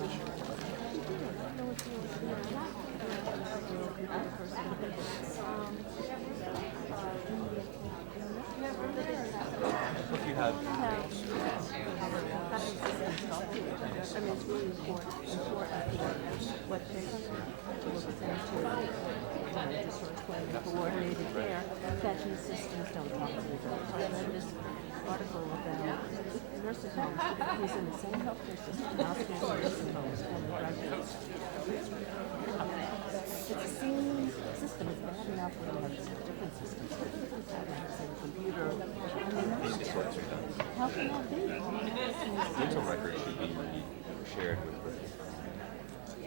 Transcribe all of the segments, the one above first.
If you have it's really important what they look into sort of plan coordinated care that these systems don't talk to each other. So I read this article about nursing homes who's in the same healthcare system, hospitals, nursing homes, and graduates. It's the same system. It's bad enough when you have different systems. It's bad enough the same computer. And they know each other. How can that be? dental records should be shared with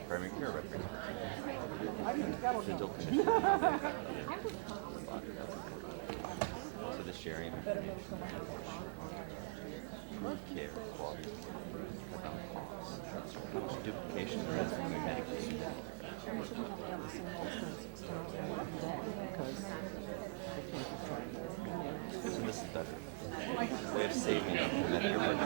primary care records. Dental conditions. So the sharing of information, improved care, quality, cut down costs, how much duplication there is between medical students. So this is better. Way of saving up the Medicare budget.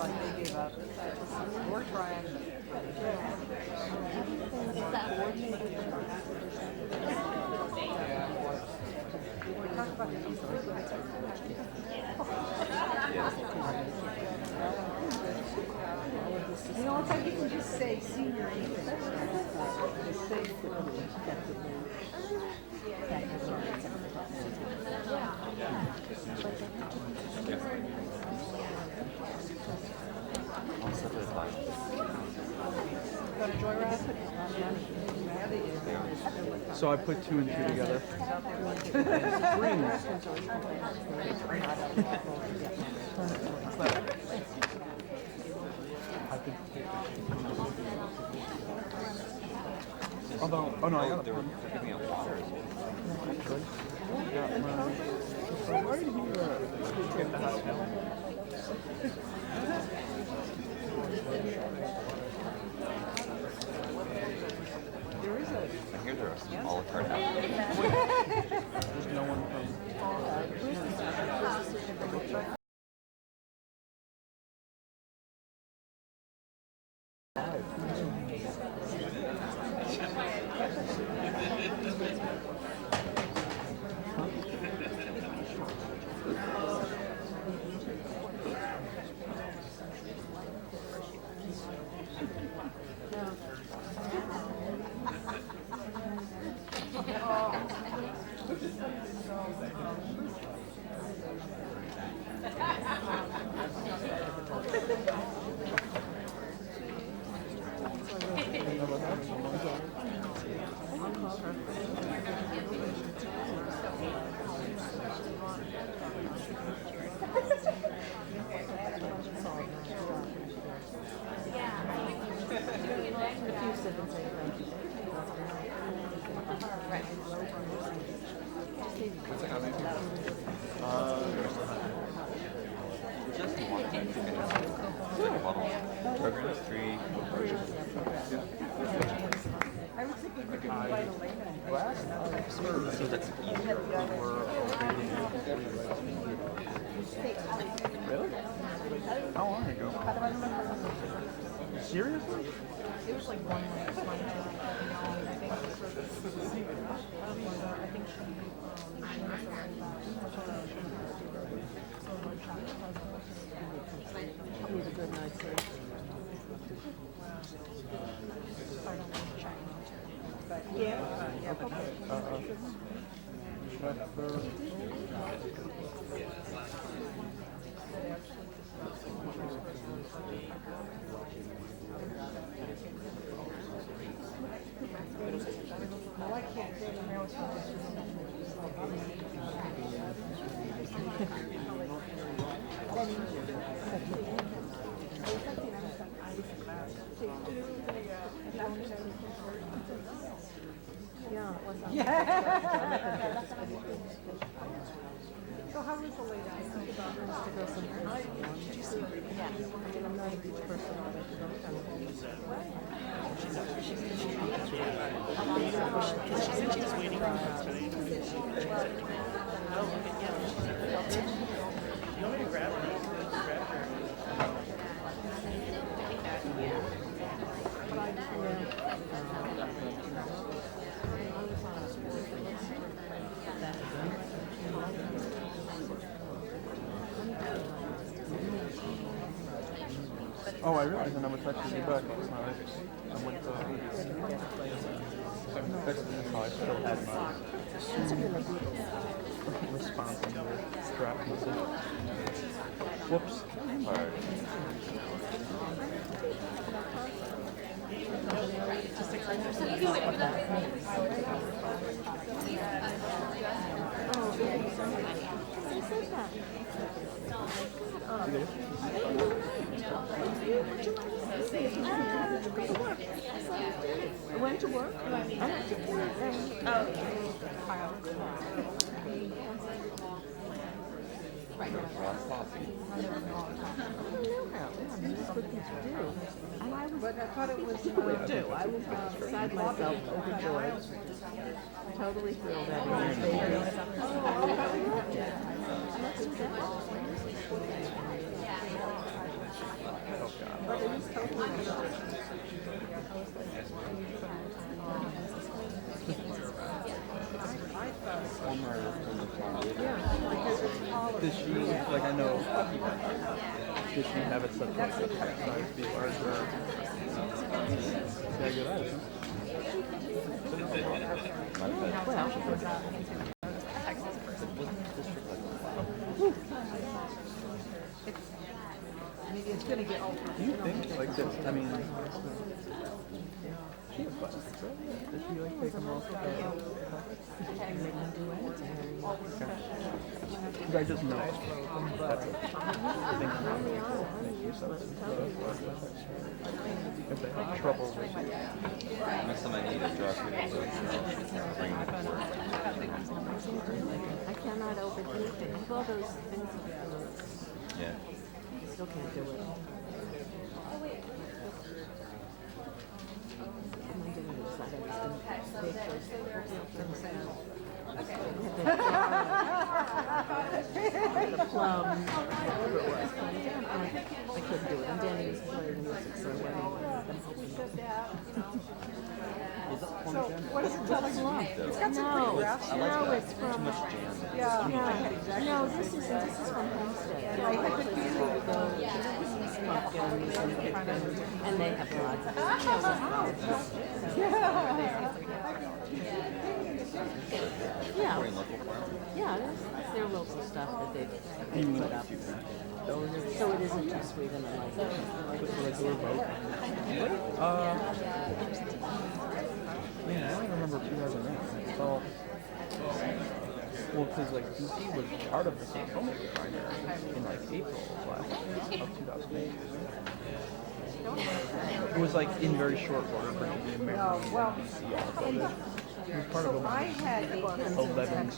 They gave up. We're trying. You know, it's like you can just say senior anything. All separate lines. Got a joyride? So I put 2 and 2 together. Although, oh no, I got They're giving out water as well. Why did he get the house? I hear there are some a la carte happening. There's no one from. Program 3. I was thinking we could invite a layman. So that's easier. Really? How long ago? Seriously? It was like 1 week. I think It was a good night's sleep. well, I can't do the mail. So how was the lady? to go somewhere else. Yeah. I mean, I'm not a beach person, but I could go kind of She said she was waiting for us today. You want me to grab her? Oh, I realized I never texted you back last night. I went to texted you how I still had my response on your draft message. Whoops. Alright. I went to work. I went to work. But I thought it was. I was beside myself, overjoyed, totally thrilled at it. Let's do that. But it is totally Did she, like, I know, did she have it such like the text size be larger? Yeah, good eyes, huh? It's going to get altered. Do you think, like, this, I mean, she has plastics, right? Did she, like, take them off? Because I just know that's a thing. If they have trouble with Next time I need a drop here, so bring it forward. I cannot open anything. I have all those things. Yeah. Still can't do it. The plum, whatever it was. I couldn't do it. And Danny was playing music, so I went in. So what is it telling you? It's got some No, pretty graphs. no, it's from. Yeah. No, this isn't. This is from Homestead. I had the feeling The pumpkins and pickles, and they have lots of. Yeah. Yeah, there are local stuff that they've put up. So it isn't too sweet and I like it. Man, I don't remember 2008. It's all, well, because like DC was part of the St. Thomas primary in like April of 2008. It was like in very short order for Virginia, Maryland, well, and DC all voted. It was part of so a I had 11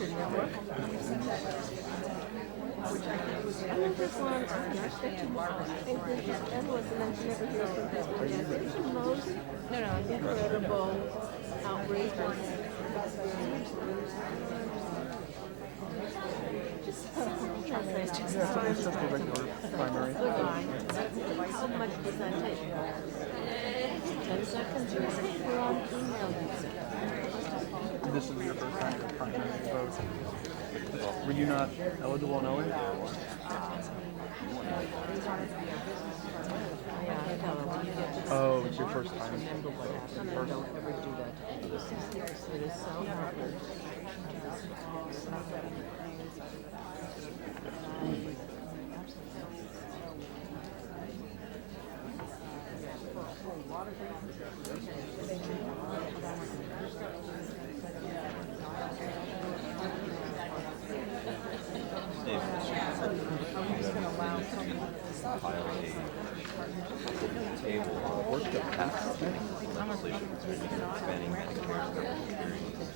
I think this one, and this endless, and then she never hears from them again. It's the most incredible, outrageous. it's just a regular primary. How much does that take? 10 seconds? We're on email usage. This is your first time to primary vote. Were you not eligible in Owen? Oh, it's your first time. Remember what happened. I don't ever do that. It is so hard. Table work to pass legislation concerning expanding Medicare experience.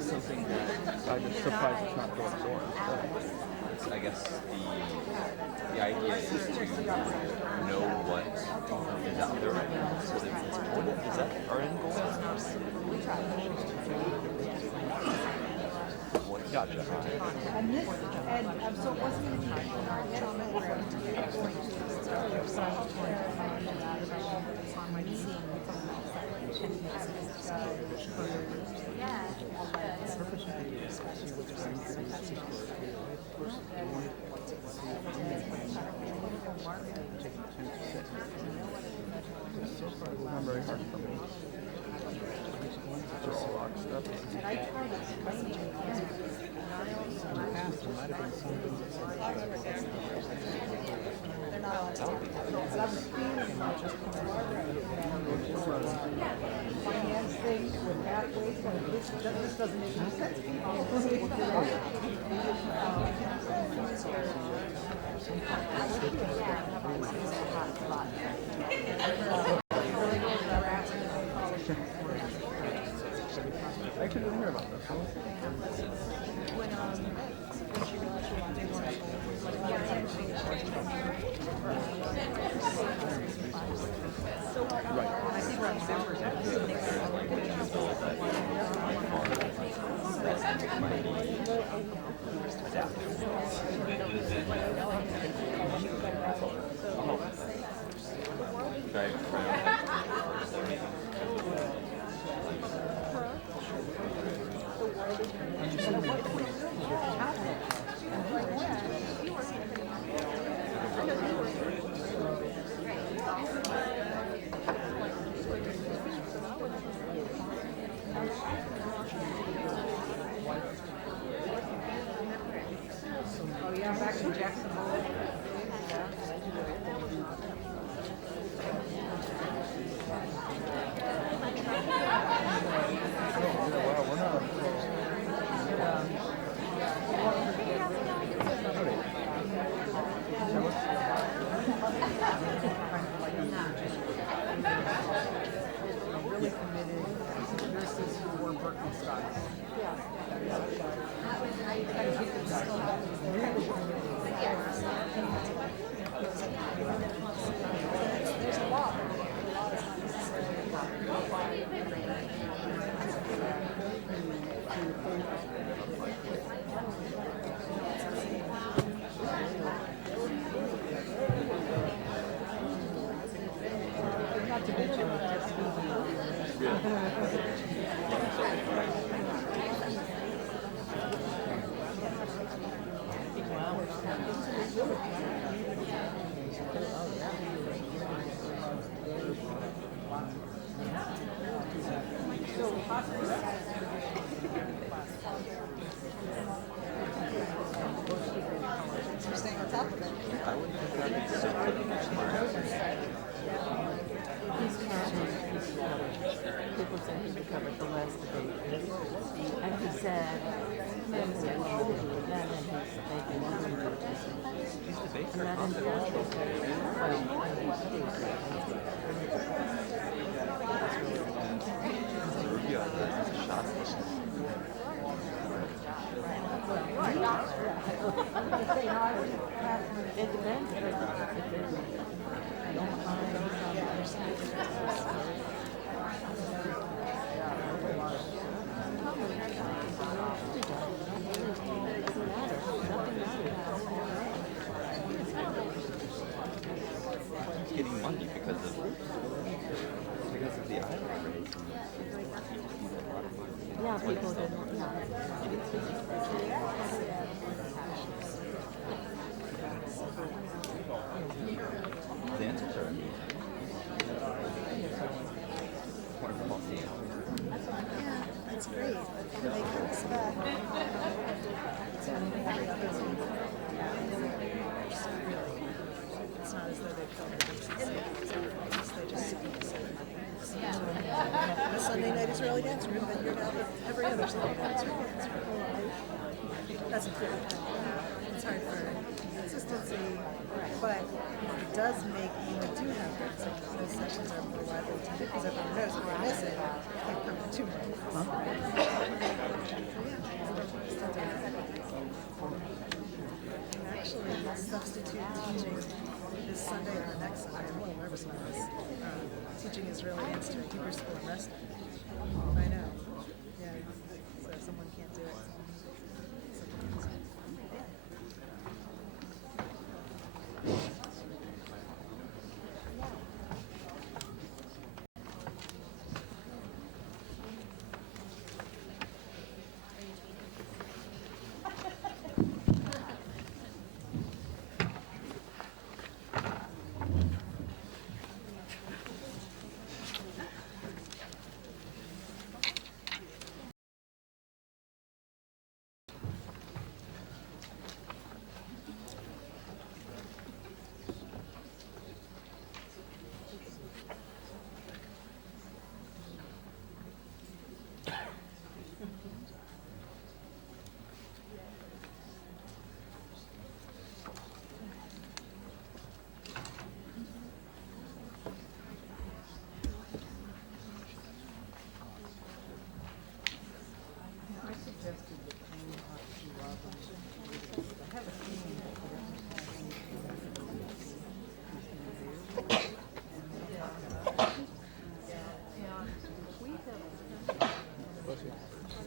Something that I'm just surprised it's not door to door instead. So I guess the idea is to know what is out there right now. So that it's important. Is that our end goal? Gotcha. And this, and so it wasn't even Not very hard for me. Just lock stuff. and I tried explaining it. They're not on top. But I was feeling like finance things with pathways, so this doesn't make any sense. I actually didn't hear about this. Oh yeah, back to Jacksonville. Wow, we're not Really committed nurses who were Birkenstocks. There's a lot. Not to mention staying on top of it. I wouldn't think that'd be so People said he recovered the last debate. And he said, men said, well, we'll do it then, and he's making one of the these debates and are that is confidential. well, Rubio has a shot. it depends, but if there's no He's getting money because of the island race. yeah, people didn't, The answers are amazing. Wonderful. Yeah, that's great. They come back. It's not as though they felt they just the Sunday night Israeli dance room, but you're now every other Sunday night Israeli dance room. That's important. It's hard for consistency, but it does make when we do have those sessions are more widely attended because everyone knows if they miss it, you can't come to two more. Sunday or next Sunday, I'm a little nervous about this, teaching Israeli dance to a Hebrew school in Reston. I know. Yeah. So if someone can't do it, someone else.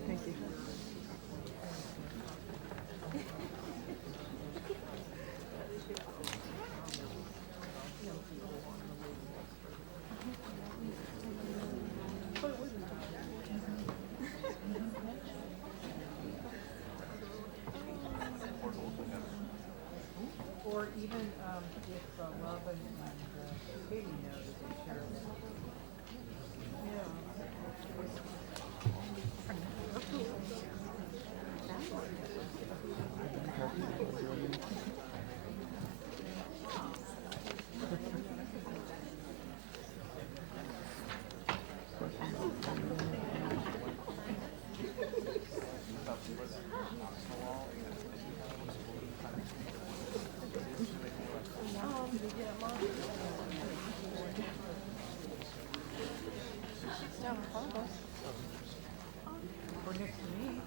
Thank you. Or even if Robin and Katie know that they share it. Or next to me.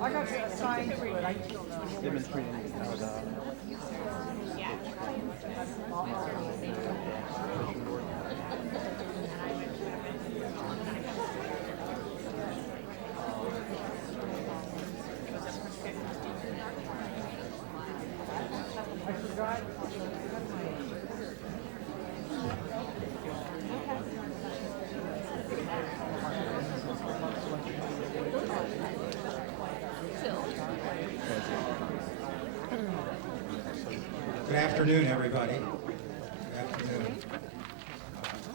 I got assigned to it, I don't know. Demonstrating how the I forgot. Good afternoon, everybody. Good afternoon.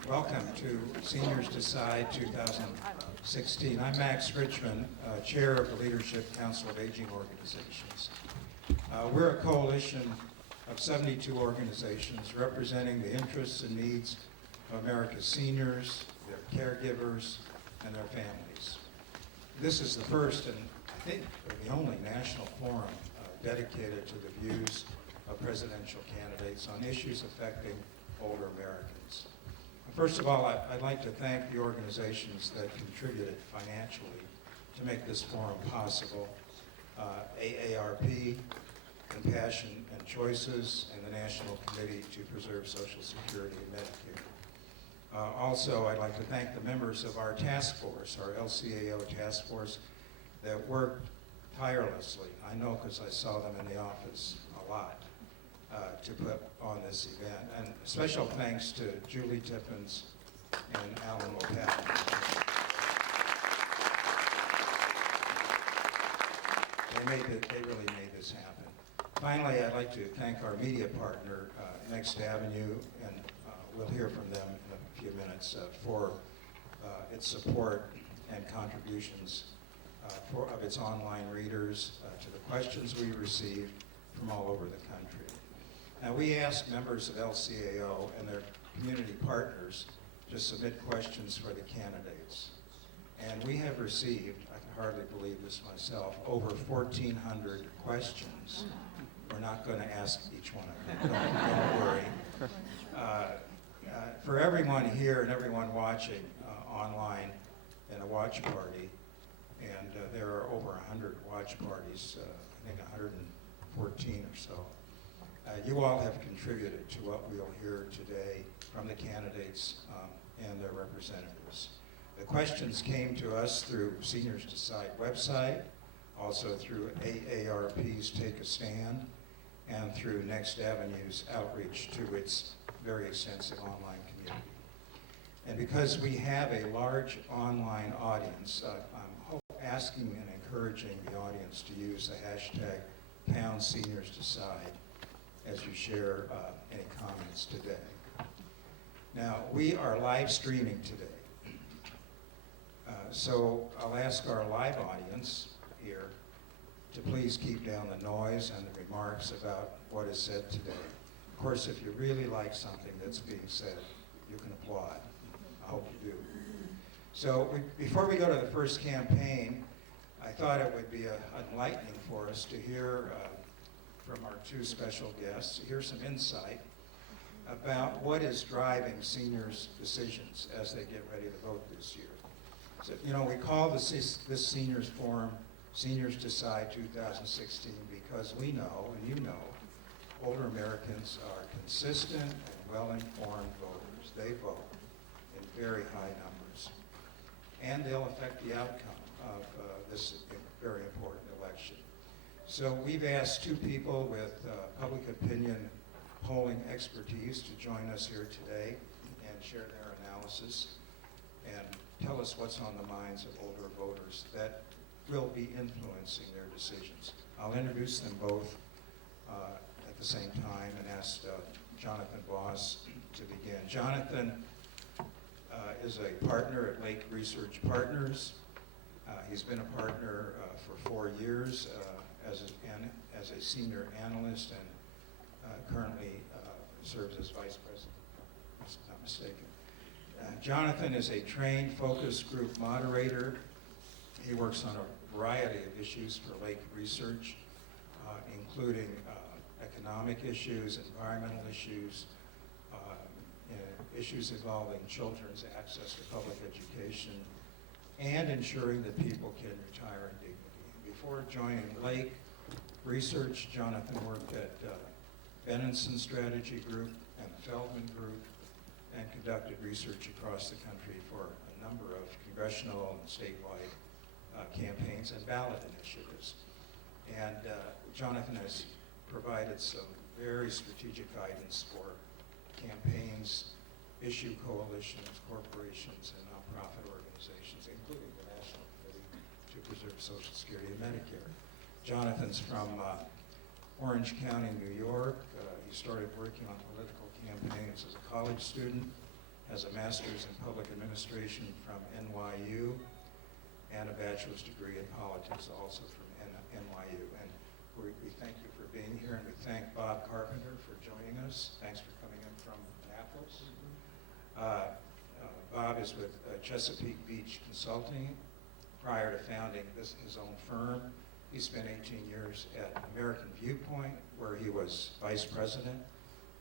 Welcome to Seniors Decide 2016. I'm Max Richmond, Chair of the Leadership Council of Aging Organizations. We're a coalition of 72 organizations representing the interests and needs of America's seniors, their caregivers, and their families. This is the first and I think the only national forum dedicated to the views of presidential candidates on issues affecting older Americans. First of all, I'd like to thank the organizations that contributed financially to make this forum possible. AARP, Compassion and Choices, and the National Committee to Preserve Social Security and Medicare. Also, I'd like to thank the members of our task force, our LCAO task force, that worked tirelessly. I know because I saw them in the office a lot. To put on this event. And special thanks to Julie Tippins and Alan Lopat. They really made this happen. Finally, I'd like to thank our media partner, Next Avenue, and we'll hear from them in a few minutes, for its support and contributions of its online readers to the questions we received from all over the country. Now, we asked members of LCAO and their community partners to submit questions for the candidates. And we have received, I can hardly believe this myself, over 1,400 questions. We're not going to ask each one of them, don't worry. For everyone here and everyone watching online in a watch party, and there are over 100 watch parties, I think 114 or so. You all have contributed to what we'll hear today from the candidates and their representatives. The questions came to us through Seniors Decide website, also through AARP's Take a Stand, and through Next Avenue's outreach to its very extensive online community. And because we have a large online audience, I'm asking and encouraging the audience to use the hashtag #SeniorsDecide as you share any comments today. Now, we are live streaming today. So I'll ask our live audience here to please keep down the noise and the remarks about what is said today. Of course, if you really like something that's being said, you can applaud. I hope you do. So before we go to the first campaign, I thought it would be enlightening for us to hear from our two special guests, hear some insight about what is driving seniors' decisions as they get ready to vote this year. So, you know, we call this Seniors Forum Seniors Decide 2016 because we know, and you know, older Americans are consistent and well-informed voters. They vote in very high numbers. And they'll affect the outcome of this very important election. So we've asked two people with public opinion polling expertise to join us here today and share their analysis. and tell us what's on the minds of older voters that will be influencing their decisions. I'll introduce them both at the same time and ask Jonathan Voss to begin. Jonathan is a partner at Lake Research Partners. He's been a partner for 4 years as a senior analyst and currently serves as vice president, if I'm not mistaken. Jonathan is a trained focus group moderator. He works on a variety of issues for Lake Research, including economic issues, environmental issues, issues involving children's access to public education, and ensuring that people can retire in dignity. Before joining Lake Research, Jonathan worked at Benenson Strategy Group and the Feldman Group and conducted research across the country for a number of congressional and statewide campaigns and ballot initiatives. And Jonathan has provided some very strategic guidance for campaigns, issue coalitions, corporations, and nonprofit organizations, including the National Committee to Preserve Social Security and Medicare. Jonathan's from Orange County, New York. He started working on political campaigns as a college student, has a master's in public administration from NYU, and a bachelor's degree in politics also from NYU. And we thank you for being here, and we thank Bob Carpenter for joining us. Thanks for coming in from Annapolis. Bob is with Chesapeake Beach Consulting. Prior to founding his own firm, he spent 18 years at American Viewpoint, where he was vice president.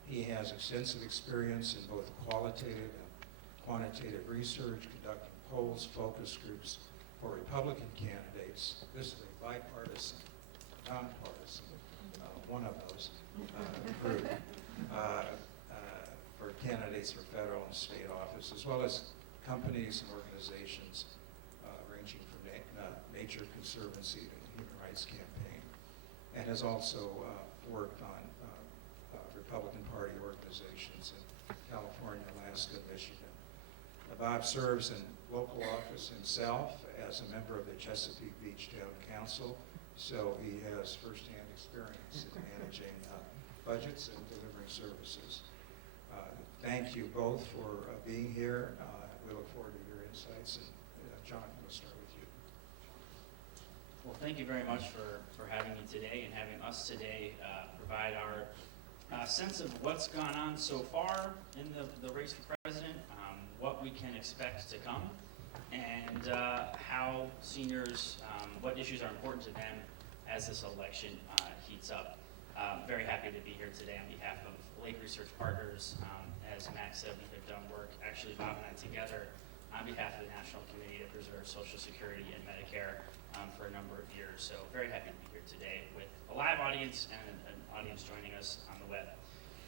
He has extensive experience in both qualitative and quantitative research, conducting polls, focus groups for Republican candidates. This is a bipartisan, nonpartisan, one of those group for candidates for federal and state office, as well as companies and organizations ranging from Nature Conservancy to the Human Rights Campaign, and has also worked on Republican Party organizations in California, Alaska, Michigan. Bob serves in local office himself as a member of the Chesapeake Beach Town Council, so he has firsthand experience in managing budgets and delivering services. Thank you both for being here. We look forward to your insights, and Jonathan, we'll start with you. Well, thank you very much for having me today and having us today provide our sense of what's gone on so far in the race for president, what we can expect to come, and how seniors, what issues are important to them as this election heats up. Very happy to be here today on behalf of Lake Research Partners. As Max said, we have done work, actually Bob and I together, on behalf of the National Committee to Preserve Social Security and Medicare for a number of years. So very happy to be here today with a live audience and an audience joining us on the web.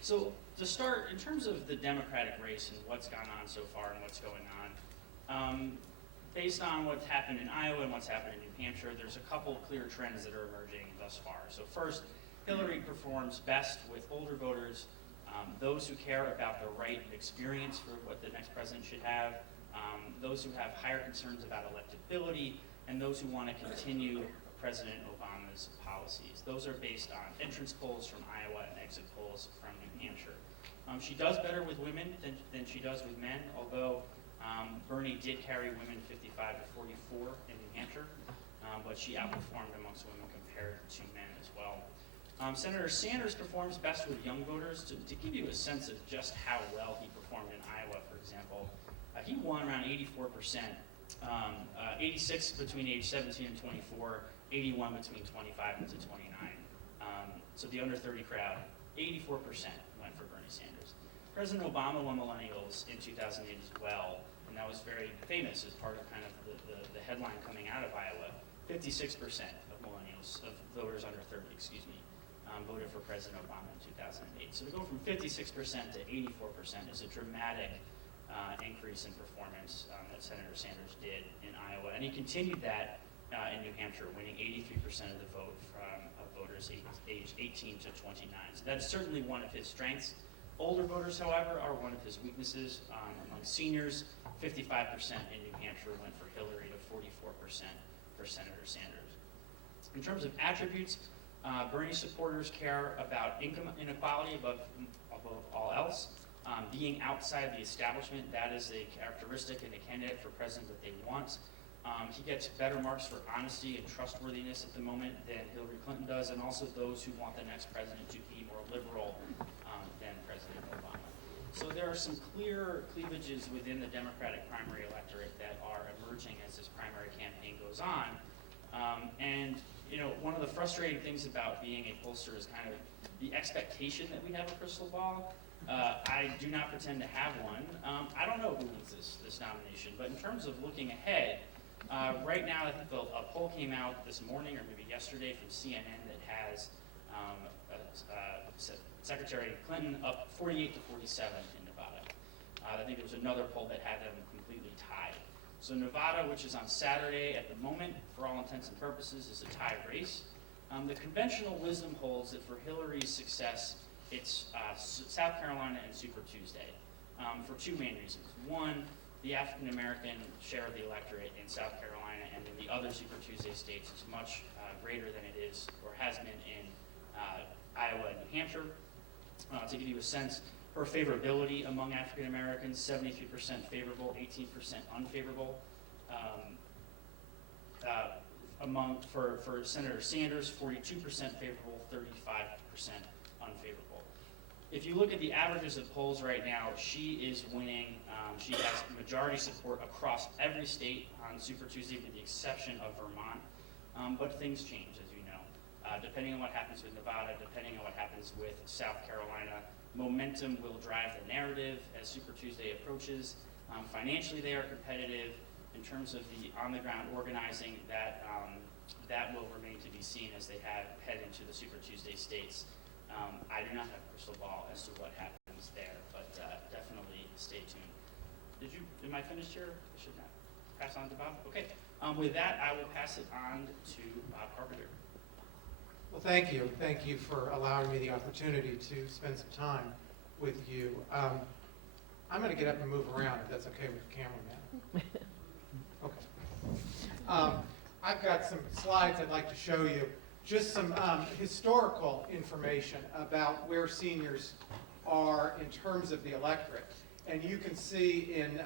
So to start, in terms of the Democratic race and what's gone on so far and what's going on, based on what's happened in Iowa and what's happened in New Hampshire, there's a couple clear trends that are emerging thus far. So first, Hillary performs best with older voters, those who care about the right experience for what the next president should have, those who have higher concerns about electability, and those who want to continue President Obama's policies. Those are based on entrance polls from Iowa and exit polls from New Hampshire. She does better with women than she does with men, although Bernie did carry women 55 to 44 in New Hampshire, but she outperformed amongst women compared to men as well. Senator Sanders performs best with young voters. To give you a sense of just how well he performed in Iowa, for example, he won around 84%, 86 between age 17 and 24, 81 between 25 and to 29. So the under 30 crowd, 84% went for Bernie Sanders. President Obama won millennials in 2008 as well, and that was very famous as part of kind of the headline coming out of Iowa. 56% of millennials, of voters under 30, voted for President Obama in 2008. So to go from 56% to 84% is a dramatic increase in performance that Senator Sanders did in Iowa. And he continued that in New Hampshire, winning 83% of the vote from voters aged 18 to 29. So that is certainly one of his strengths. Older voters, however, are one of his weaknesses. Among seniors, 55% in New Hampshire went for Hillary to 44% for Senator Sanders. In terms of attributes, Bernie supporters care about income inequality above all else. Being outside the establishment, that is a characteristic in a candidate for president that they want. He gets better marks for honesty and trustworthiness at the moment than Hillary Clinton does, and also those who want the next president to be more liberal than President Obama. So there are some clear cleavages within the Democratic primary electorate that are emerging as this primary campaign goes on. And you know, one of the frustrating things about being a pollster is kind of the expectation that we have a crystal ball. I do not pretend to have one. I don't know who wins this nomination, but in terms of looking ahead, right now I think a poll came out this morning or maybe yesterday from CNN that has Secretary Clinton up 48 to 47 in Nevada. I think there was another poll that had them completely tied. So Nevada, which is on Saturday at the moment, for all intents and purposes, is a tie race. The conventional wisdom holds that for Hillary's success, it's South Carolina and Super Tuesday for two main reasons. One, the African American share of the electorate in South Carolina and in the other Super Tuesday states is much greater than it is or has been in Iowa and New Hampshire. To give you a sense, her favorability among African Americans, 73% favorable, 18% unfavorable. For Senator Sanders, 42% favorable, 35% unfavorable. If you look at the averages of polls right now, she is winning. She has majority support across every state on Super Tuesday with the exception of Vermont. But things change, as you know. Depending on what happens with Nevada, depending on what happens with South Carolina, momentum will drive the narrative as Super Tuesday approaches. Financially, they are competitive. In terms of the on-the-ground organizing, that will remain to be seen as they head into the Super Tuesday states. I do not have a crystal ball as to what happens there, but definitely stay tuned. Am I finished here? I should not pass on to Bob? Okay. With that, I will pass it on to Bob Carpenter. Well, thank you. Thank you for allowing me the opportunity to spend some time with you. I'm going to get up and move around, if that's okay with the cameraman. Okay. I've got some slides I'd like to show you. Just some historical information about where seniors are in terms of the electorate. And you can see in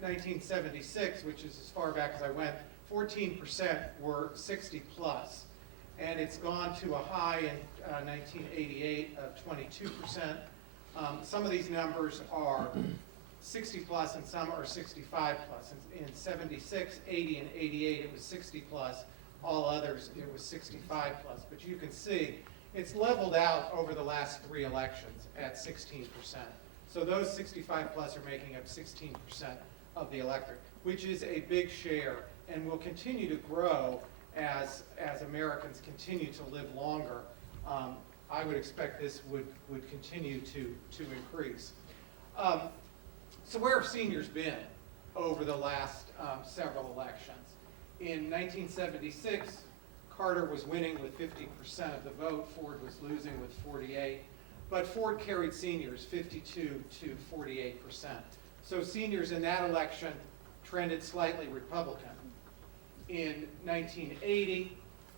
1976, which is as far back as I went, 14% were 60 plus. And it's gone to a high in 1988 of 22%. Some of these numbers are 60 plus and some are 65 plus. In 76, 80, and 88, it was 60 plus. All others, it was 65 plus. But you can see it's leveled out over the last 3 elections at 16%. So those 65 plus are making up 16% of the electorate, which is a big share and will continue to grow as Americans continue to live longer. I would expect this would continue to increase. So where have seniors been over the last several elections? In 1976, Carter was winning with 50% of the vote. Ford was losing with 48. But Ford carried seniors 52 to 48%. So seniors in that election trended slightly Republican. In 1980,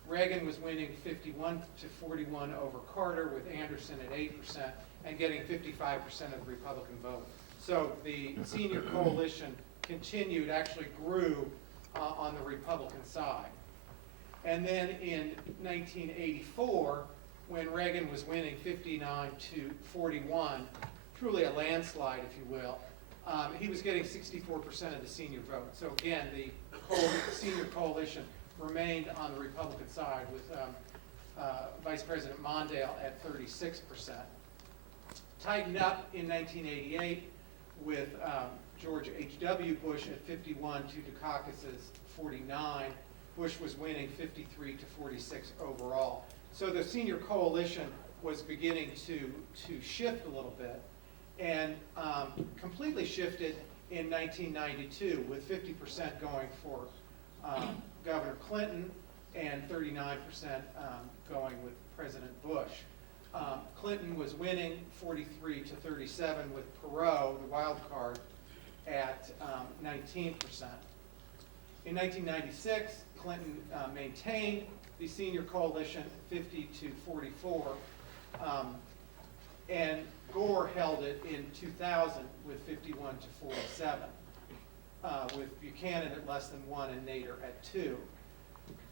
Reagan was winning 51 to 41 over Carter, with Anderson at 8% and getting 55% of the Republican vote. So the senior coalition continued, actually grew on the Republican side. And then in 1984, when Reagan was winning 59 to 41, truly a landslide, if you will, he was getting 64% of the senior vote. So again, the senior coalition remained on the Republican side with Vice President Mondale at 36%. Tightened up in 1988 with George H.W. Bush at 51 to Dukakis's 49. Bush was winning 53 to 46 overall. So the senior coalition was beginning to shift a little bit, and completely shifted in 1992, with 50% going for Governor Clinton and 39% going with President Bush. Clinton was winning 43 to 37 with Perot, the wild card, at 19%. In 1996, Clinton maintained the senior coalition 50 to 44, and Gore held it in 2000 with 51 to 47, with Buchanan at less than 1 and Nader at 2.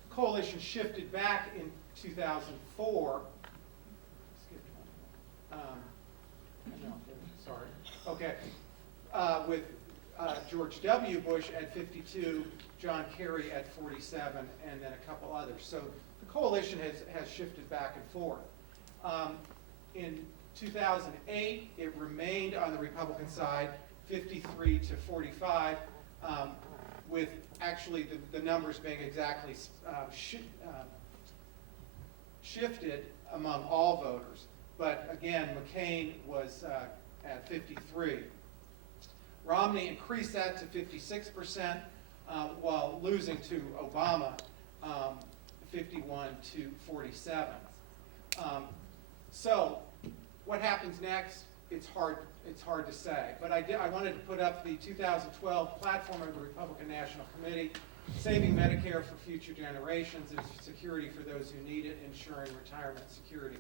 Coalition shifted back in 2004. Okay, with George W. Bush at 52, John Kerry at 47, and then a couple others. So the coalition has shifted back and forth. In 2008, it remained on the Republican side, 53 to 45, with actually the numbers being exactly shifted among all voters. But again, McCain was at 53. Romney increased that to 56%, while losing to Obama, 51 to 47. So what happens next? It's hard to say. But I wanted to put up the 2012 platform of the Republican National Committee, saving Medicare for future generations and security for those who need it, ensuring retirement security.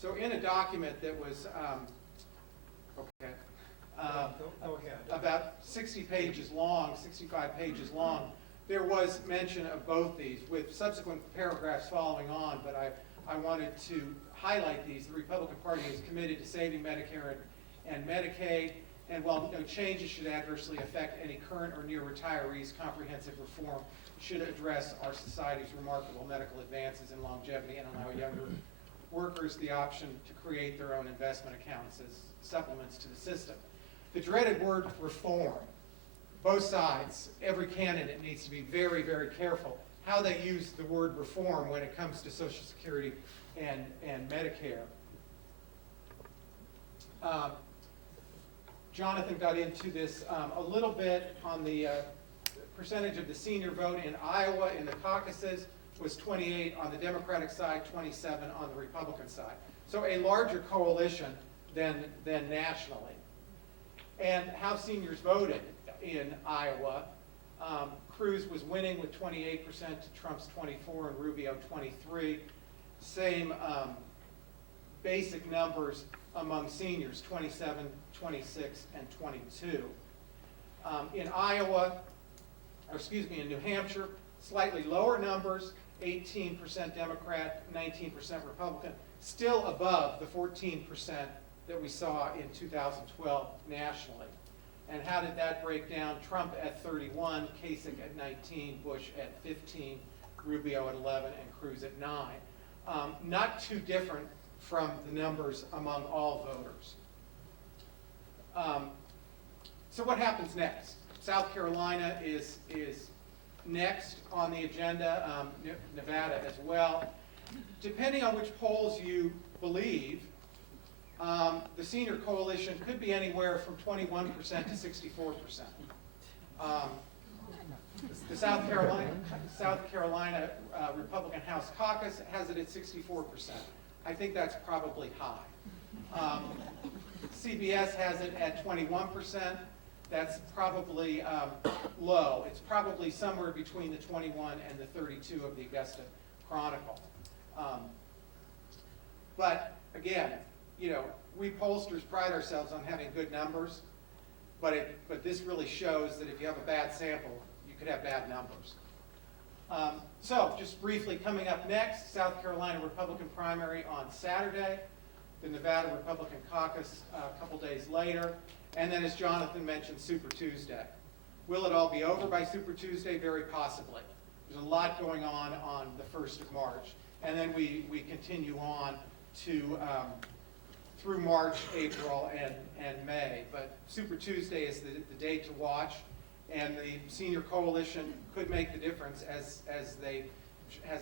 So in a document that was about 60 pages long, 65 pages long, there was mention of both these with subsequent paragraphs following on, but I wanted to highlight these. The Republican Party is committed to saving Medicare and Medicaid, and while no changes should adversely affect any current or near retirees, comprehensive reform should address our society's remarkable medical advances in longevity and allow younger workers the option to create their own investment accounts as supplements to the system. The dreaded word reform. Both sides, every candidate needs to be very, very careful how they use the word reform when it comes to Social Security and Medicare. Jonathan got into this a little bit on the percentage of the senior vote in Iowa in the caucuses was 28 on the Democratic side, 27 on the Republican side. So a larger coalition than nationally. And how seniors voted in Iowa, Cruz was winning with 28% to Trump's 24 and Rubio 23. Same basic numbers among seniors, 27, 26, and 22. In in New Hampshire, slightly lower numbers, 18% Democrat, 19% Republican, still above the 14% that we saw in 2012 nationally. And how did that break down? Trump at 31, Kasich at 19, Bush at 15, Rubio at 11, and Cruz at 9. Not too different from the numbers among all voters. So what happens next? South Carolina is next on the agenda, Nevada as well. Depending on which polls you believe, the senior coalition could be anywhere from 21% to 64%. The South Carolina Republican House Caucus has it at 64%. I think that's probably high. CBS has it at 21%. That's probably low. It's probably somewhere between the 21 and the 32 of the Augusta Chronicle. But again, we pollsters pride ourselves on having good numbers, but this really shows that if you have a bad sample, you could have bad numbers. So just briefly, coming up next, South Carolina Republican primary on Saturday, the Nevada Republican caucus a couple days later, and then as Jonathan mentioned, Super Tuesday. Will it all be over by Super Tuesday? Very possibly. There's a lot going on the 1st of March. And then we continue on to through March, April, and May. But Super Tuesday is the date to watch, and the senior coalition could make the difference as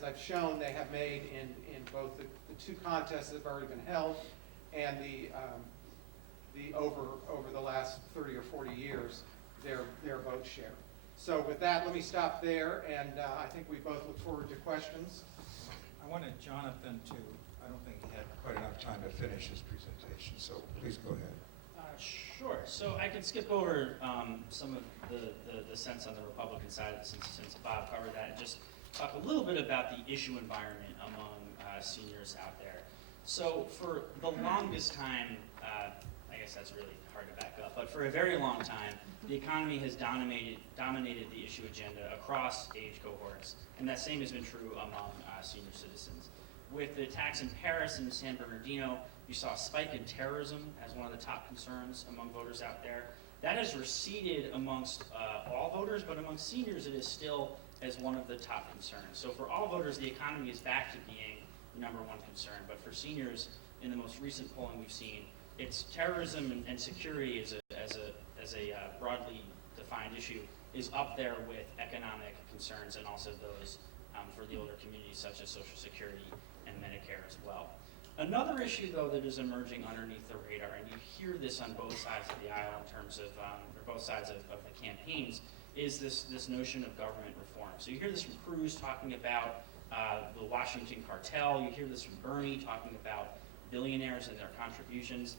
I've shown they have made in both the two contests that have already been held and the over the last 30 or 40 years, their vote share. So with that, let me stop there, and I think we both look forward to questions. I wanted Jonathan to I don't think he had quite enough time to finish his presentation, so please go ahead. Sure. So I can skip over some of the sense on the Republican side since Bob covered that, and just talk a little bit about the issue environment among seniors out there. So for the longest time, I guess that's really hard to back up, but for a very long time, the economy has dominated the issue agenda across age cohorts, and that same has been true among senior citizens. With the attacks in Paris and San Bernardino, you saw a spike in terrorism as one of the top concerns among voters out there. That has receded amongst all voters, but among seniors it is still as one of the top concerns. So for all voters, the economy is back to being the #1 concern, but for seniors, in the most recent polling we've seen, it's terrorism and security as a broadly defined issue is up there with economic concerns and also those for the older communities such as Social Security and Medicare as well. Another issue, though, that is emerging underneath the radar, and you hear this on both sides of the aisle in terms of, or both sides of the campaigns, is this notion of government reform. So you hear this from Cruz talking about the Washington cartel. You hear this from Bernie talking about billionaires and their contributions.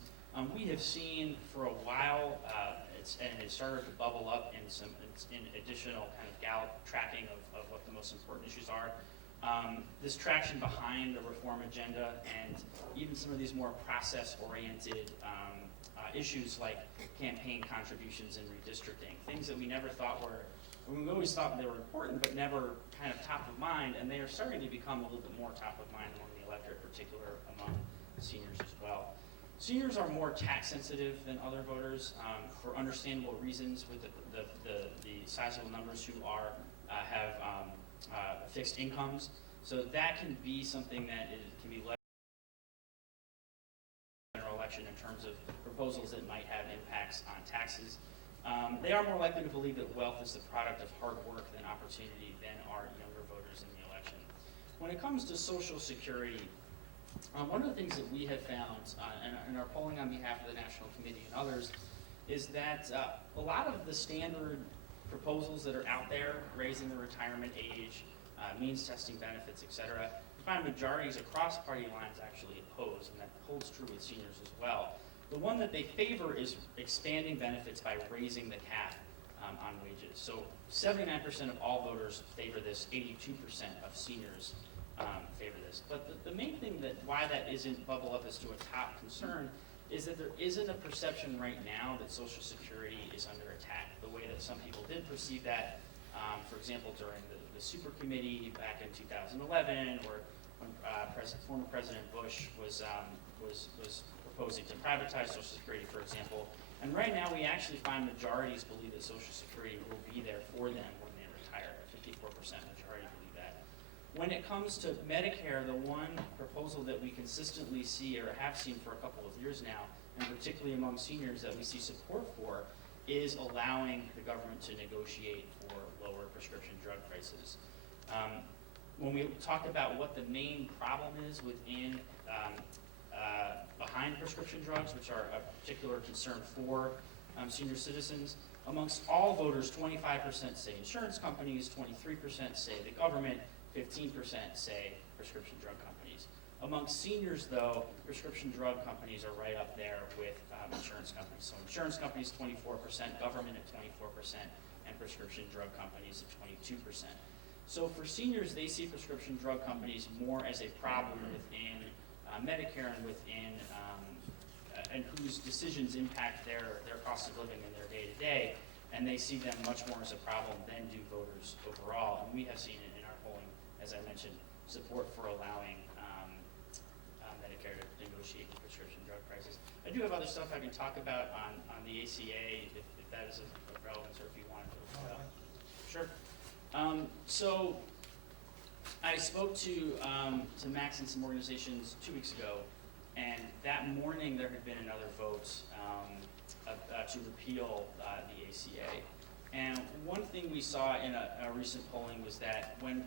We have seen for a while, and it started to bubble up in additional kind of Gallup tracking of what the most important issues are. This traction behind the reform agenda and even some of these more process-oriented issues like campaign contributions and redistricting, things that we never thought were, we always thought they were important, but never kind of top of mind, and they are starting to become a little bit more top of mind among the electorate, particularly among seniors as well. Seniors are more tax sensitive than other voters for understandable reasons, with the sizable numbers who are have fixed incomes. So that can be something that can be led in an election in terms of proposals that might have impacts on taxes. They are more likely to believe that wealth is the product of hard work than opportunity than are younger voters in the election. When it comes to Social Security, one of the things that we have found in our polling on behalf of the National Committee and others is that a lot of the standard proposals that are out there, raising the retirement age, means testing benefits, et cetera, we find majorities across party lines actually oppose, and that holds true with seniors as well. The one that they favor is expanding benefits by raising the cap on wages. So 79% of all voters favor this, 82% of seniors favor this. But the main thing why that isn't bubble up as to a top concern is that there isn't a perception right now that Social Security is under attack, the way that some people did perceive that, for example, during the Super Committee back in 2011, or when former President Bush was proposing to privatize Social Security, for example. And right now, we actually find majorities believe that Social Security will be there for them when they retire. A 54% majority believe that. When it comes to Medicare, the one proposal that we consistently see, or have seen for a couple of years now, and particularly among seniors that we see support for, is allowing the government to negotiate for lower prescription drug prices. When we talk about what the main problem is within behind prescription drugs, which are a particular concern for senior citizens, amongst all voters, 25% say insurance companies, 23% say the government, 15% say prescription drug companies. Amongst seniors, though, prescription drug companies are right up there with insurance companies. So insurance companies, 24%, government at 24%, and prescription drug companies at 22%. So for seniors, they see prescription drug companies more as a problem within Medicare and within and whose decisions impact their cost of living in their day-to-day, and they see them much more as a problem than do voters overall. And we have seen it in our polling, as I mentioned, support for allowing Medicare to negotiate the prescription drug prices. I do have other stuff I can talk about on the ACA, if that is of relevance, or if you want to. Sure. So I spoke to Max and some organizations 2 weeks ago, and that morning there had been another vote to repeal the ACA. And one thing we saw in a recent polling was that when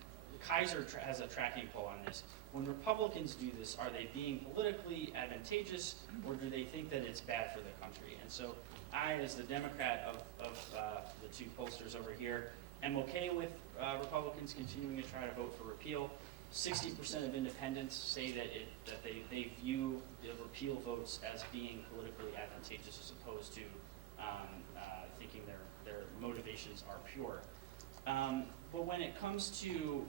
Kaiser has a tracking poll on this, when Republicans do this, are they being politically advantageous, or do they think that it's bad for the country? And so I, as the Democrat of the two pollsters over here, am okay with Republicans continuing to try to vote for repeal. 60% of independents say that they view the repeal votes as being politically advantageous as opposed to thinking their motivations are pure. But when it comes to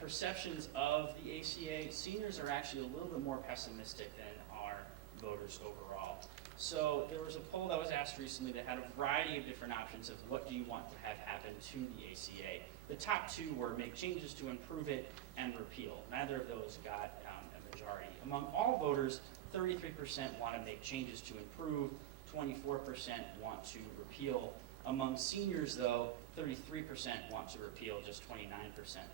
perceptions of the ACA, seniors are actually a little bit more pessimistic than are voters overall. So there was a poll that was asked recently that had a variety of different options of what do you want to have happen to the ACA. The top two were make changes to improve it and repeal. Neither of those got a majority. Among all voters, 33% want to make changes to improve, 24% want to repeal. Among seniors, though, 33% want to repeal, just 29%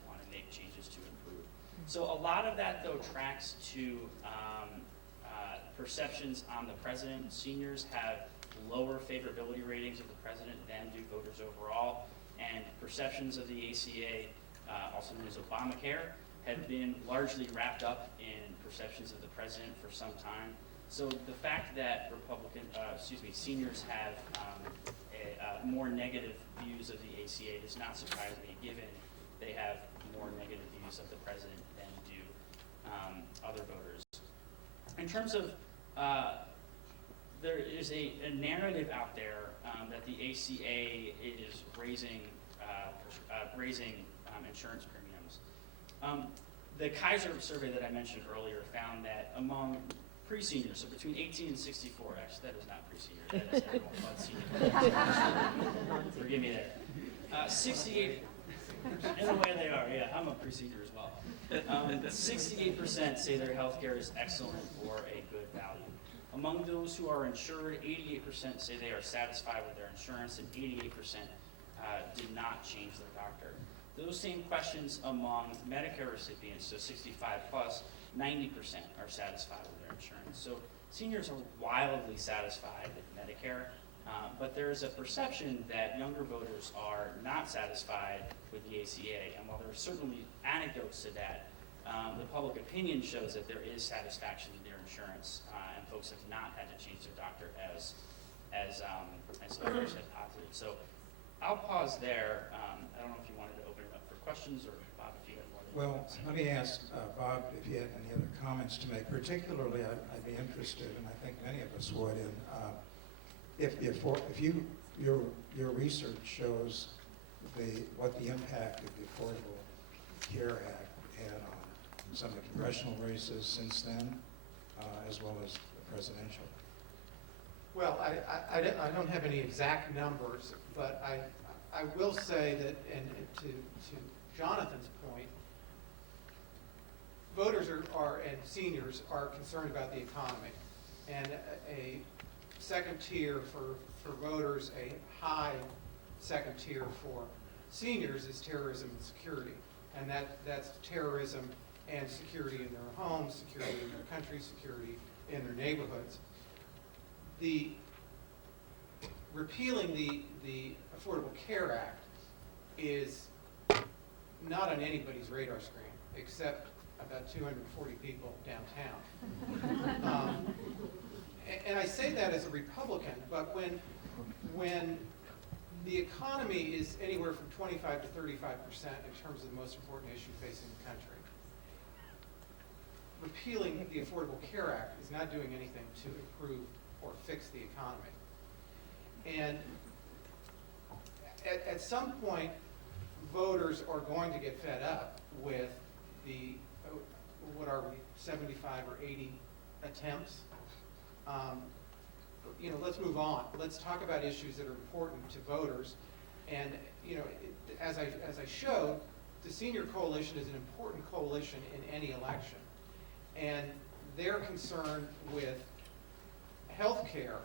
want to make changes to improve. So a lot of that, though, tracks to perceptions on the president. Seniors have lower favorability ratings of the president than do voters overall, and perceptions of the ACA, also known as Obamacare, have been largely wrapped up in perceptions of the president for some time. So the fact that seniors have more negative views of the ACA does not surprise me, given they have more negative views of the president than do other voters. In terms of, there is a narrative out there that the ACA is raising insurance premiums. The Kaiser survey that I mentioned earlier found that among pre-seniors, so between 18 and 64, actually that is not pre-senior, that is everyone but senior. Forgive me there. 68, in a way they are, yeah, I'm a pre-senior as well. 68% say their health care is excellent or a good value. Among those who are insured, 88% say they are satisfied with their insurance, and 88% did not change their doctor. Those same questions among Medicare recipients, so 65 plus, 90% are satisfied with their insurance. So seniors are wildly satisfied with Medicare, but there is a perception that younger voters are not satisfied with the ACA, and while there are certainly anecdotes to that, the public opinion shows that there is satisfaction in their insurance, and folks have not had to change their doctor as others have posited. So I'll pause there. I don't know if you wanted to open it up for questions, or Bob, if you had more. Well, let me ask Bob if he had any other comments to make. Particularly, I'd be interested, and I think many of us would, in your research shows what the impact of the Affordable Care Act had on some of the congressional races since then, as well as the presidential. Well, I don't have any exact numbers, but I will say that, and to Jonathan's point, voters and seniors are concerned about the economy, and a second tier for voters, a high second tier for seniors is terrorism and security, and that's terrorism and security in their homes, security in their country, security in their neighborhoods. Repealing the Affordable Care Act is not on anybody's radar screen, except about 240 people downtown. And I say that as a Republican, but when the economy is anywhere from 25 to 35% in terms of the most important issue facing the country, repealing the Affordable Care Act is not doing anything to improve or fix the economy. And at some point, voters are going to get fed up with the, what are we, 75 or 80 attempts. Let's move on. Let's talk about issues that are important to voters. And as I showed, the Senior Coalition is an important coalition in any election. And they're concerned with health care,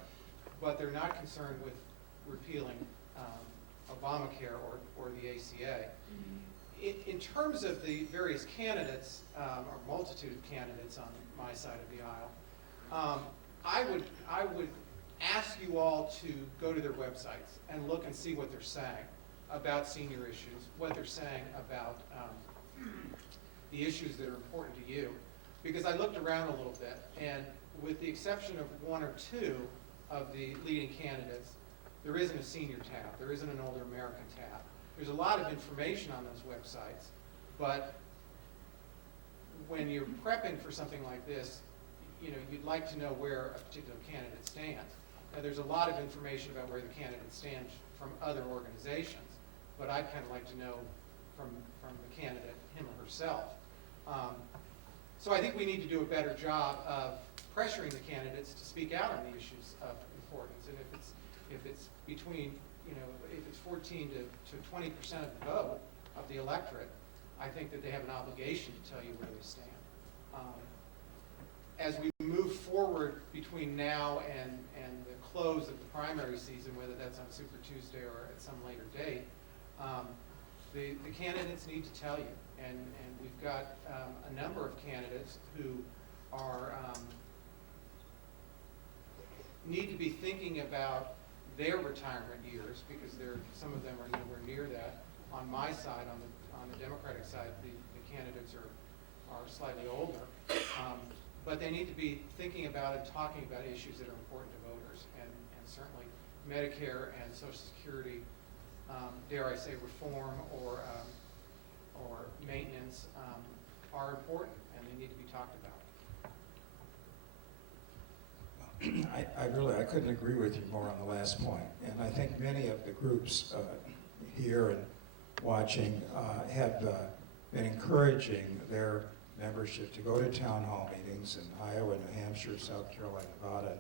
but they're not concerned with repealing Obamacare or the ACA. In terms of the various candidates, or multitude of candidates on my side of the aisle, I would ask you all to go to their websites and look and see what they're saying about senior issues, what they're saying about the issues that are important to you. Because I looked around a little bit, and with the exception of one or two of the leading candidates, there isn't a senior tab, there isn't an older American tab. There's a lot of information on those websites, but when you're prepping for something like this, you know, you'd like to know where a particular candidate stands. Now, there's a lot of information about where the candidate stands from other organizations, but I'd kind of like to know from the candidate, him or herself. So I think we need to do a better job of pressuring the candidates to speak out on the issues of importance. And if it's between, you know, if it's 14 to 20% of the vote of the electorate, I think that they have an obligation to tell you where they stand. As we move forward between now and the close of the primary season, whether that's on Super Tuesday or at some later date, the candidates need to tell you. And we've got a number of candidates who are need to be thinking about their retirement years, because some of them are nowhere near that. On my side, on the Democratic side, the candidates are slightly older. But they need to be thinking about and talking about issues that are important to voters. And certainly Medicare and Social Security, dare I say reform or maintenance, are important, and they need to be talked about. I couldn't agree with you more on the last point. And I think many of the groups here and watching have been encouraging their membership to go to town hall meetings in Iowa, New Hampshire, South Carolina, Nevada,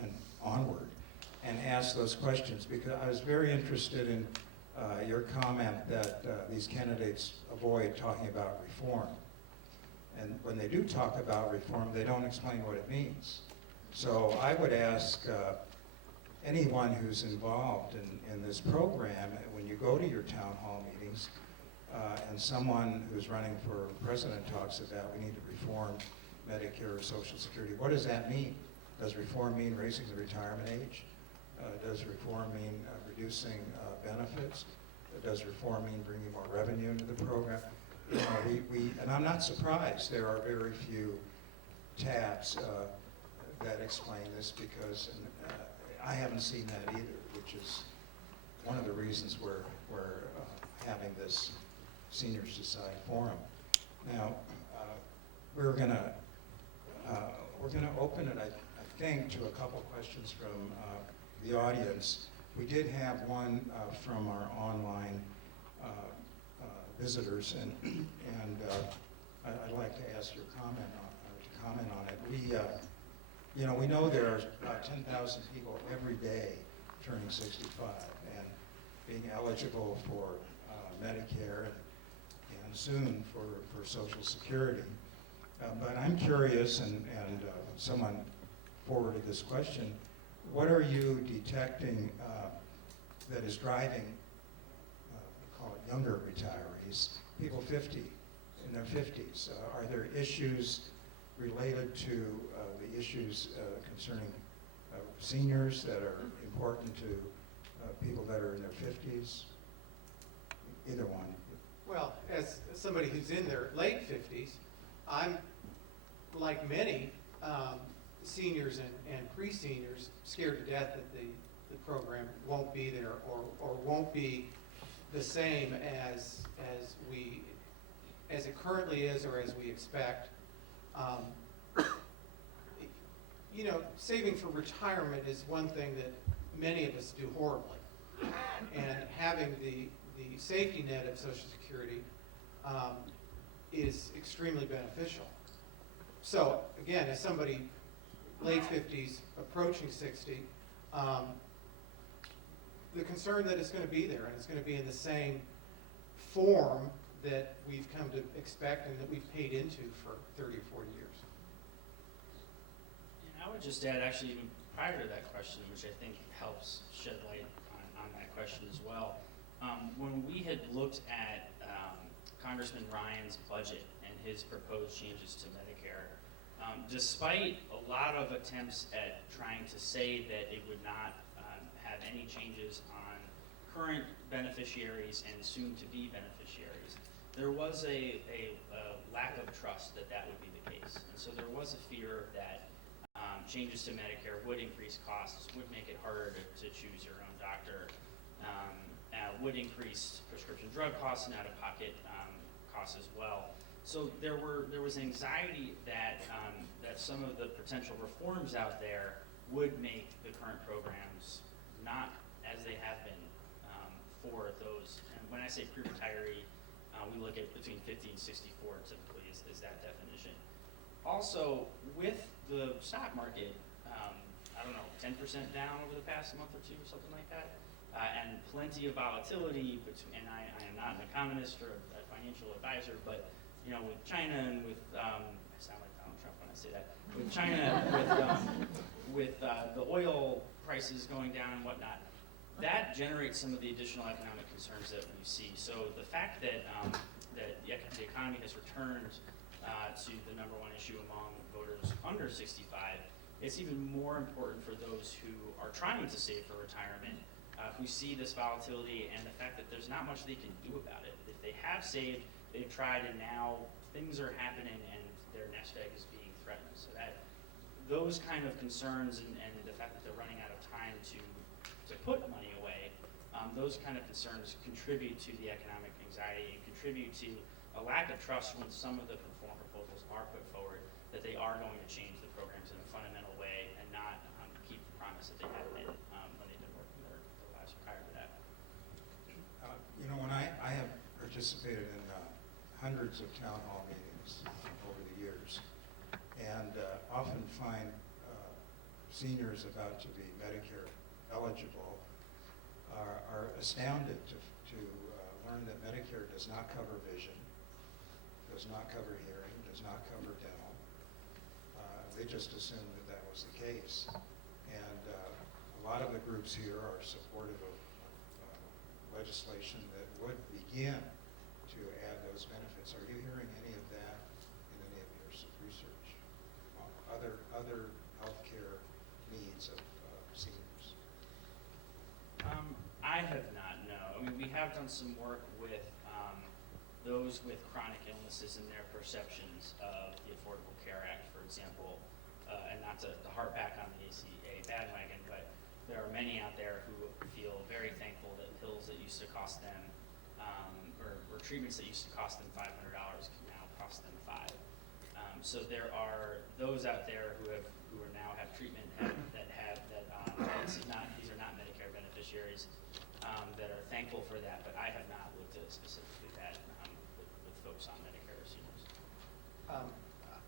and onward, and ask those questions, because I was very interested in your comment that these candidates avoid talking about reform. And when they do talk about reform, they don't explain what it means. So I would ask anyone who's involved in this program, when you go to your town hall meetings, and someone who's running for president talks about we need to reform Medicare or Social Security, what does that mean? Does reform mean raising the retirement age? Does reform mean reducing benefits? Does reform mean bringing more revenue into the program? You know, and I'm not surprised there are very few tabs that explain this, because I haven't seen that either, which is one of the reasons we're having this Seniors Decide Forum. Now, we're gonna open it, I think, to a couple questions from the audience. We did have one from our online visitors, and I'd like to ask your comment on it. We know there are about 10,000 people every day turning 65 and being eligible for Medicare and soon for Social Security. But I'm curious, and someone forwarded this question, what are you detecting that is driving, call it younger retirees, people 50, in their 50s? Are there issues related to the issues concerning seniors that are important to people that are in their 50s? Either one. Well, as somebody who's in their late 50s, I'm, like many seniors and pre-seniors, scared to death that the program won't be there or won't be the same as it currently is or as we expect. You know, saving for retirement is one thing that many of us do horribly, and having the safety net of Social Security is extremely beneficial. So again, as somebody late 50s, approaching 60, the concern that it's going to be there, and it's going to be in the same form that we've come to expect and that we've paid into for 30 or 40 years. And I would just add, actually, even prior to that question, which I think helps shed light on that question as well. When we had looked at Congressman Ryan's budget and his proposed changes to Medicare, despite a lot of attempts at trying to say that it would not have any changes on current beneficiaries and soon-to-be beneficiaries, there was a lack of trust that would be the case. And so there was a fear that changes to Medicare would increase costs, would make it harder to choose your own doctor, would increase prescription drug costs and out-of-pocket costs as well. So there was anxiety that that some of the potential reforms out there would make the current programs not as they have been for those. And when I say pre-retiree, we look at between 50 and 64 typically is that definition. Also, with the stock market, I don't know, 10% down over the past month or two, something like that, and plenty of volatility between, and I am not an economist or a financial advisor, but you know, with China and with, I sound like Donald Trump when I say that, with China, with the oil prices going down and whatnot, that generates some of the additional economic concerns that we see. So the fact that that the economy has returned to the #1 issue among voters under 65, it's even more important for those who are trying to save for retirement, who see this volatility and the fact that there's not much they can do about it. If they have saved, they've tried, and now things are happening and their nest egg is being threatened. So that those kind of concerns and the fact that they're running out of time to put money away, those kind of concerns contribute to the economic anxiety and contribute to a lack of trust when some of the reform proposals are put forward, that they are going to change the programs in a fundamental way and not keep the promise that they have made when they've been working their lives prior to that. You know, when I have participated in hundreds of town hall meetings over the years, and often find seniors about to be Medicare eligible are astounded to learn that Medicare does not cover vision, does not cover hearing, does not cover dental. They just assumed that that was the case. And a lot of the groups here are supportive of legislation that would begin to add those benefits. Are you hearing any of that in any of your research on other healthcare needs of seniors? I have not, no. I mean, we have done some work with those with chronic illnesses and their perceptions of the Affordable Care Act, for example, and not to harp back on the ACA bandwagon, but there are many out there who feel very thankful that pills that used to cost them, or treatments that used to cost them $500 can now cost them $5. So there are those out there who now have treatment these are not Medicare beneficiaries that are thankful for that, but I have not looked at specifically that with folks on Medicare or seniors.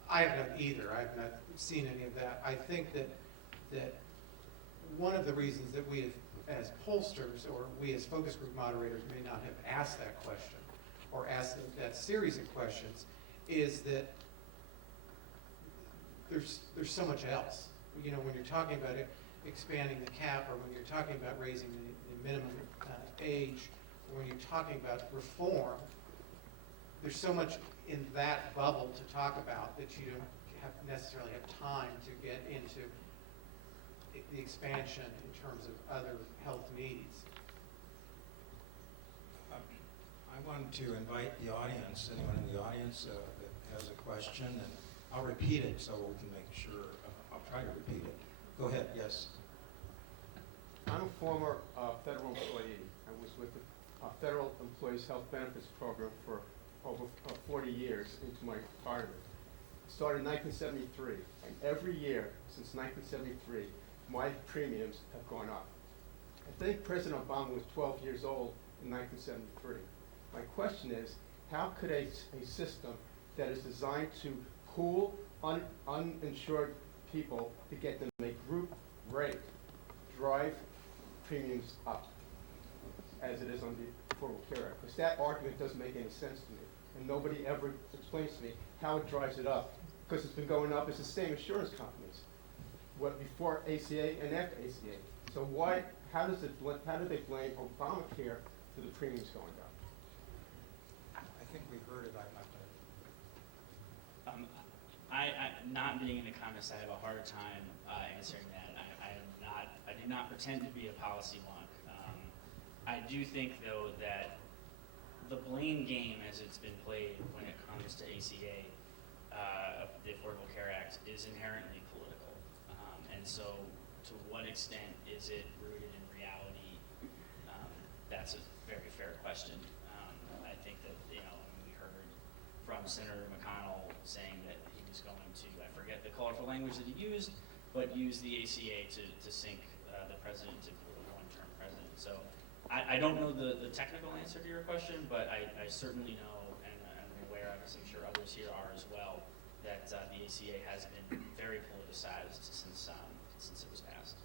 I have not either. I have not seen any of that. I think that one of the reasons that we as pollsters or we as focus group moderators may not have asked that question or asked that series of questions is that there's so much else. You know, when you're talking about expanding the cap, or when you're talking about raising the minimum age, or when you're talking about reform, there's so much in that bubble to talk about that you don't necessarily have time to get into the expansion in terms of other health needs. I wanted to invite the audience, anyone in the audience that has a question, and I'll repeat it so we can make sure, I'll try to repeat it. Go ahead, yes. I'm a former federal employee. I was with the Federal Employees Health Benefits Program for over 40 years into my retirement. Started in 1973, and every year since 1973, my premiums have gone up. I think President Obama was 12 years old in 1973. My question is, how could a system that is designed to pool uninsured people to get them a group rate drive premiums up as it is on the Affordable Care Act? Because that argument doesn't make any sense to me, and nobody ever explains to me how it drives it up. Because it's been going up, it's the same insurance companies, what before ACA and after ACA. So how do they blame Obamacare for the premiums going up? I think we heard it. I'm not going to. Not being in economists, I have a hard time answering that. I do not pretend to be a policy wonk. I do think, though, that the blame game as it's been played when it comes to ACA, the Affordable Care Act, is inherently political. And so to what extent is it rooted in reality? That's a very fair question. I think that, we heard from Senator McConnell saying that he was going to, I forget the colorful language that he used, but use the ACA to sink the president to be a one-term president. So I don't know the technical answer to your question, but I certainly know, and I'm aware, as I'm sure others here are as well, that the ACA has been very politicized since it was passed.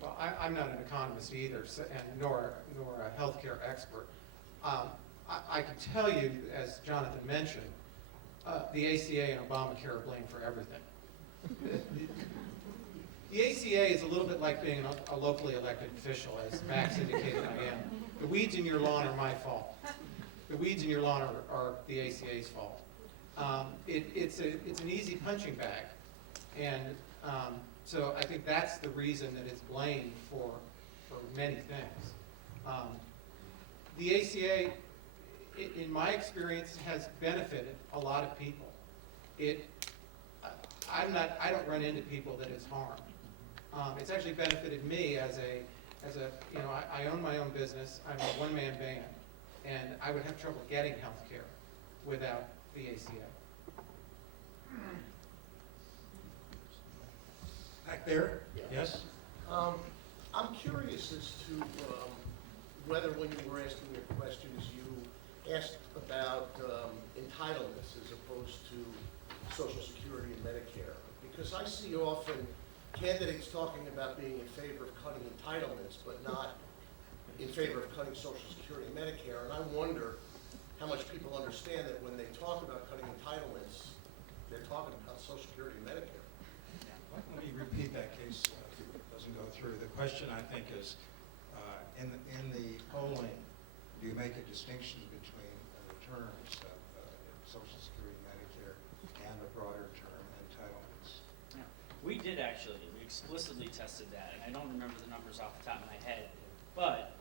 Well, I'm not an economist either, and nor a healthcare expert. I can tell you, as Jonathan mentioned, the ACA and Obamacare are blamed for everything. The ACA is a little bit like being a locally elected official, as Max indicated I am. The weeds in your lawn are my fault. The weeds in your lawn are the ACA's fault. It's an easy punching bag, and so I think that's the reason that it's blamed for many things. The ACA, in my experience, has benefited a lot of people. I don't run into people that it's harmed. It's actually benefited me as a I own my own business. I'm a one-man band, and I would have trouble getting health care without the ACA. Back there? Yes? I'm curious as to whether when you were asking your questions, you asked about entitlements as opposed to Social Security and Medicare. Because I see often candidates talking about being in favor of cutting entitlements, but not in favor of cutting Social Security and Medicare. And I wonder how much people understand that when they talk about cutting entitlements, they're talking about Social Security and Medicare. Let me repeat that case so it doesn't go through. The question, I think, is in the polling, do you make a distinction between the terms of Social Security, Medicare, and the broader term entitlements? Yeah. We did actually. We explicitly tested that, and I don't remember the numbers off the top of my head. But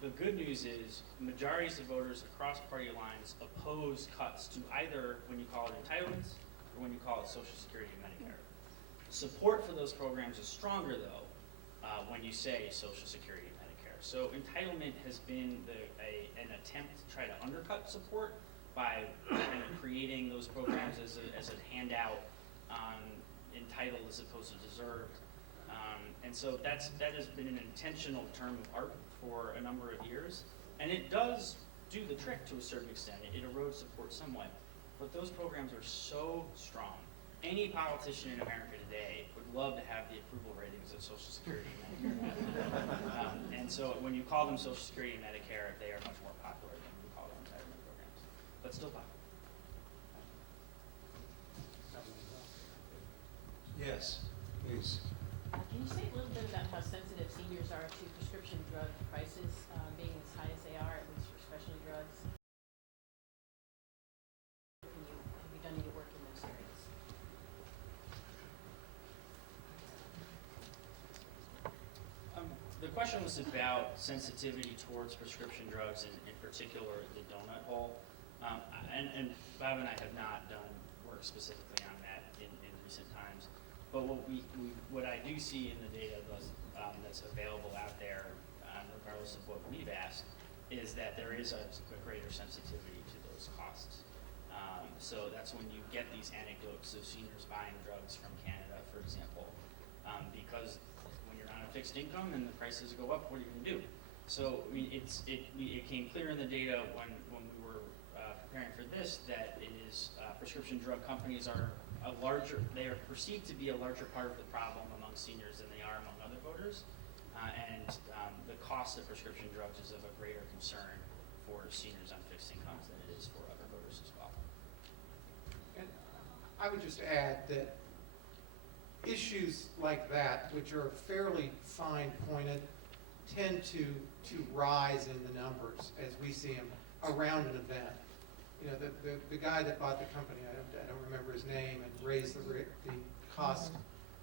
the good news is majorities of voters across party lines oppose cuts to either when you call it entitlements or when you call it Social Security and Medicare. Support for those programs is stronger, though, when you say Social Security and Medicare. So entitlement has been an attempt to try to undercut support by kind of creating those programs as a handout, entitled as opposed to deserved. And so that has been an intentional term of art for a number of years. And it does do the trick to a certain extent. It erodes support somewhat. But those programs are so strong. Any politician in America today would love to have the approval ratings of Social Security and Medicare. And so when you call them Social Security and Medicare, they are much more popular than when you call them entitlement programs. But still popular. Yes, please. Can you say a little bit about how sensitive seniors are to prescription drug prices being as high as they are, at least for specialty drugs? Have you done any work in those areas? The question was about sensitivity towards prescription drugs, and in particular the donut hole. And Bob and I have not done work specifically on that in recent times. But what I do see in the data that's available out there, regardless of what we've asked, is that there is a greater sensitivity to those costs. So that's when you get these anecdotes of seniors buying drugs from Canada, for example, because when you're on a fixed income and the prices go up, what are you going to do? So I mean, it came clear in the data when we were preparing for this that it is prescription drug companies are they are perceived to be a larger part of the problem among seniors than they are among other voters, and the cost of prescription drugs is of a greater concern for seniors on fixed incomes than it is for other voters as well. And I would just add that issues like that, which are fairly fine-pointed, tend to rise in the numbers as we see them around an event. You know, the guy that bought the company, I don't remember his name, and raised the cost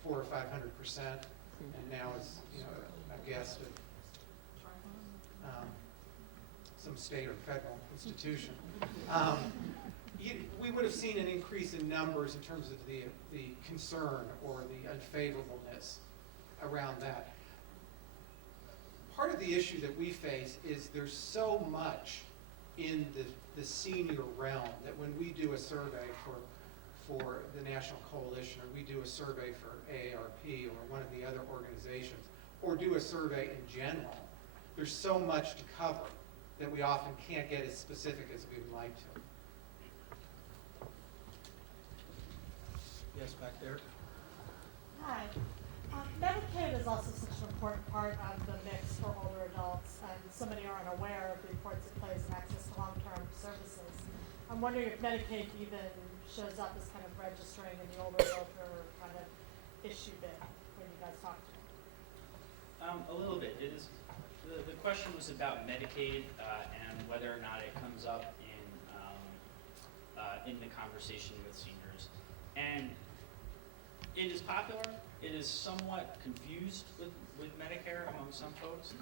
400 or 500%, and now is, you know, a guest of some state or federal institution. We would have seen an increase in numbers in terms of the concern or the unfavorableness around that. Part of the issue that we face is there's so much in the senior realm, that when we do a survey for the National Coalition, or we do a survey for AARP or one of the other organizations, or do a survey in general, there's so much to cover that we often can't get as specific as we would like to. Yes, back there. Hi. Medicaid is also such an important part of the mix for older adults, and so many are unaware of the importance it plays in access to long-term services. I'm wondering if Medicaid even shows up as kind of registering in the older worker kind of issue bit when you guys talk to them. A little bit. It is. The question was about Medicaid and whether or not it comes up in the conversation with seniors. And it is popular. It is somewhat confused with Medicare among some folks.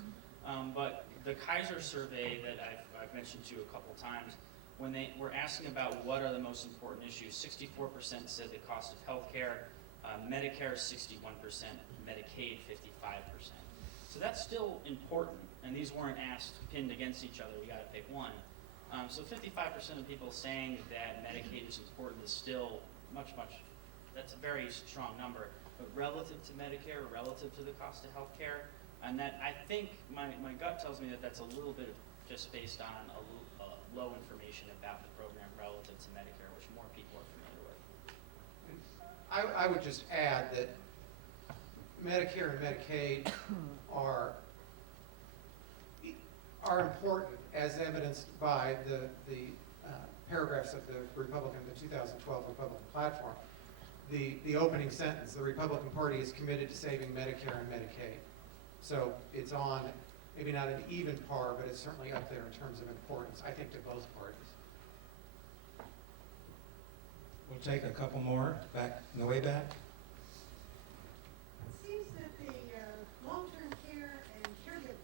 But the Kaiser survey that I've mentioned to you a couple times, when they were asking about what are the most important issues, 64% said the cost of health care, Medicare 61%, Medicaid 55%. So that's still important, and these weren't asked pinned against each other, we gotta pick one. So 55% of people saying that Medicaid is important is still much, that's a very strong number. But relative to Medicare, relative to the cost of health care, and that I think my gut tells me that that's a little bit just based on low information about the program relative to Medicare, which more people are familiar with. I would just add that Medicare and Medicaid are important, as evidenced by the paragraphs of the 2012 Republican platform. The opening sentence, the Republican Party is committed to saving Medicare and Medicaid. So it's on, maybe not an even par, but it's certainly up there in terms of importance, I think, to both parties. We'll take a couple more back in the way back. It seems that the long-term care and caregiving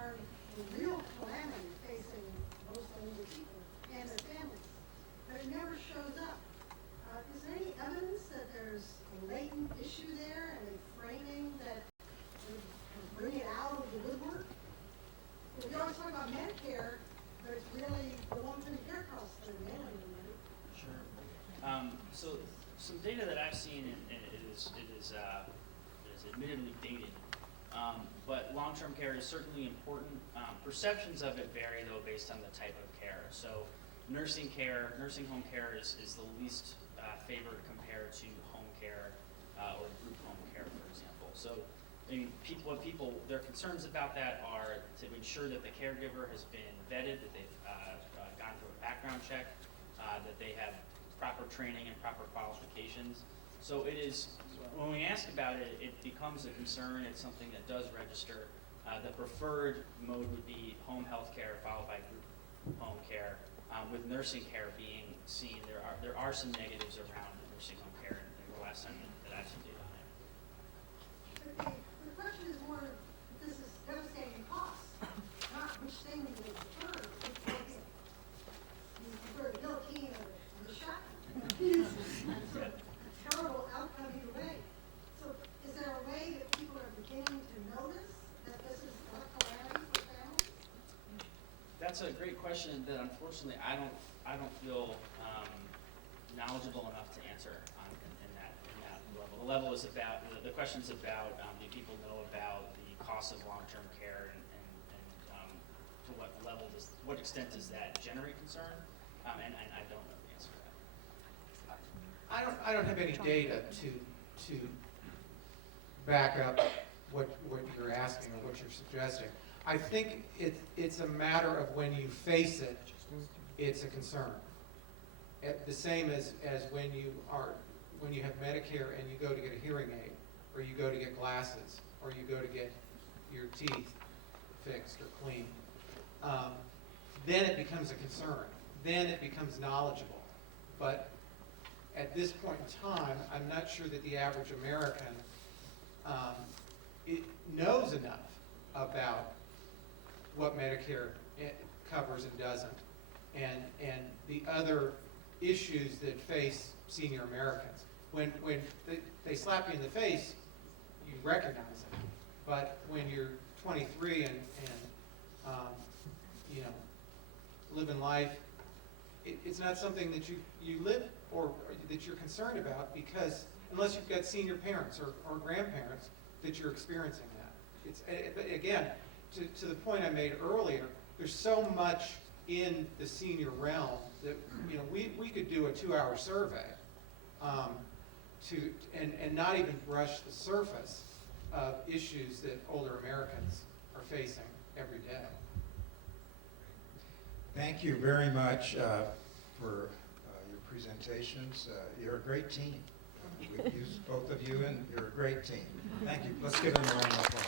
are the real calamity facing most older people and their families, but it never shows up. Is there any evidence that there's a latent issue there and a framing that would bring it out of the woodwork? We always talk about Medicare, but it's really the long-term care costs that are nailing the money. Sure. So some data that I've seen, and it is admittedly dated, but long-term care is certainly important. Perceptions of it vary though based on the type of care. So nursing home care is the least favored compared to home care or group home care, for example. So their concerns about that are to ensure that the caregiver has been vetted, that they've gone through a background check, that they have proper training and proper qualifications. So it is, when we ask about it, it becomes a concern. It's something that does register. The preferred mode would be home health care followed by group home care, with nursing care being seen. There are some negatives around nursing home care in the last time that I've seen data on it. But the question is more, this is devastating costs, not which thing you would prefer. You prefer the guillotine or the shotgun. It's a terrible outcome either way. So is there a way that people are beginning to notice that this is a calamity for families? That's a great question that unfortunately I don't feel knowledgeable enough to answer in that level. The level is about the question's about do people know about the cost of long-term care and to what level what extent does that generate concern? And I don't know the answer to that. I don't have any data to back up what you're asking or what you're suggesting. I think it's a matter of when you face it, it's a concern. The same as when you have Medicare and you go to get a hearing aid, or you go to get glasses, or you go to get your teeth fixed or cleaned. Then it becomes a concern. Then it becomes knowledgeable. But at this point in time, I'm not sure that the average American knows enough about what Medicare covers and doesn't, and the other issues that face senior Americans. When they slap you in the face, you recognize it. But when you're 23 and living life, it's not something that you live or that you're concerned about, because unless you've got senior parents or grandparents that you're experiencing that. But again, to the point I made earlier, there's so much in the senior realm that, you know, we could do a 2-hour survey and not even brush the surface of issues that older Americans are facing every day. Thank you very much for your presentations. You're a great team. We've used both of you, and you're a great team. Thank you. Let's give them a round of applause.